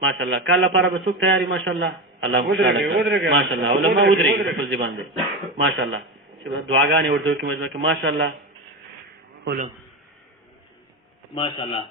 ماشاءالله کار لپاره به څوک تیار وي ماشاءالله، الله خوشحاله کړي ماشاءالله. علما ودرېږي خپل ځای باندې ماشاءالله، دعاګانې ورته وکړي مجموعه کې ماشاءالله علما ماشاءالله.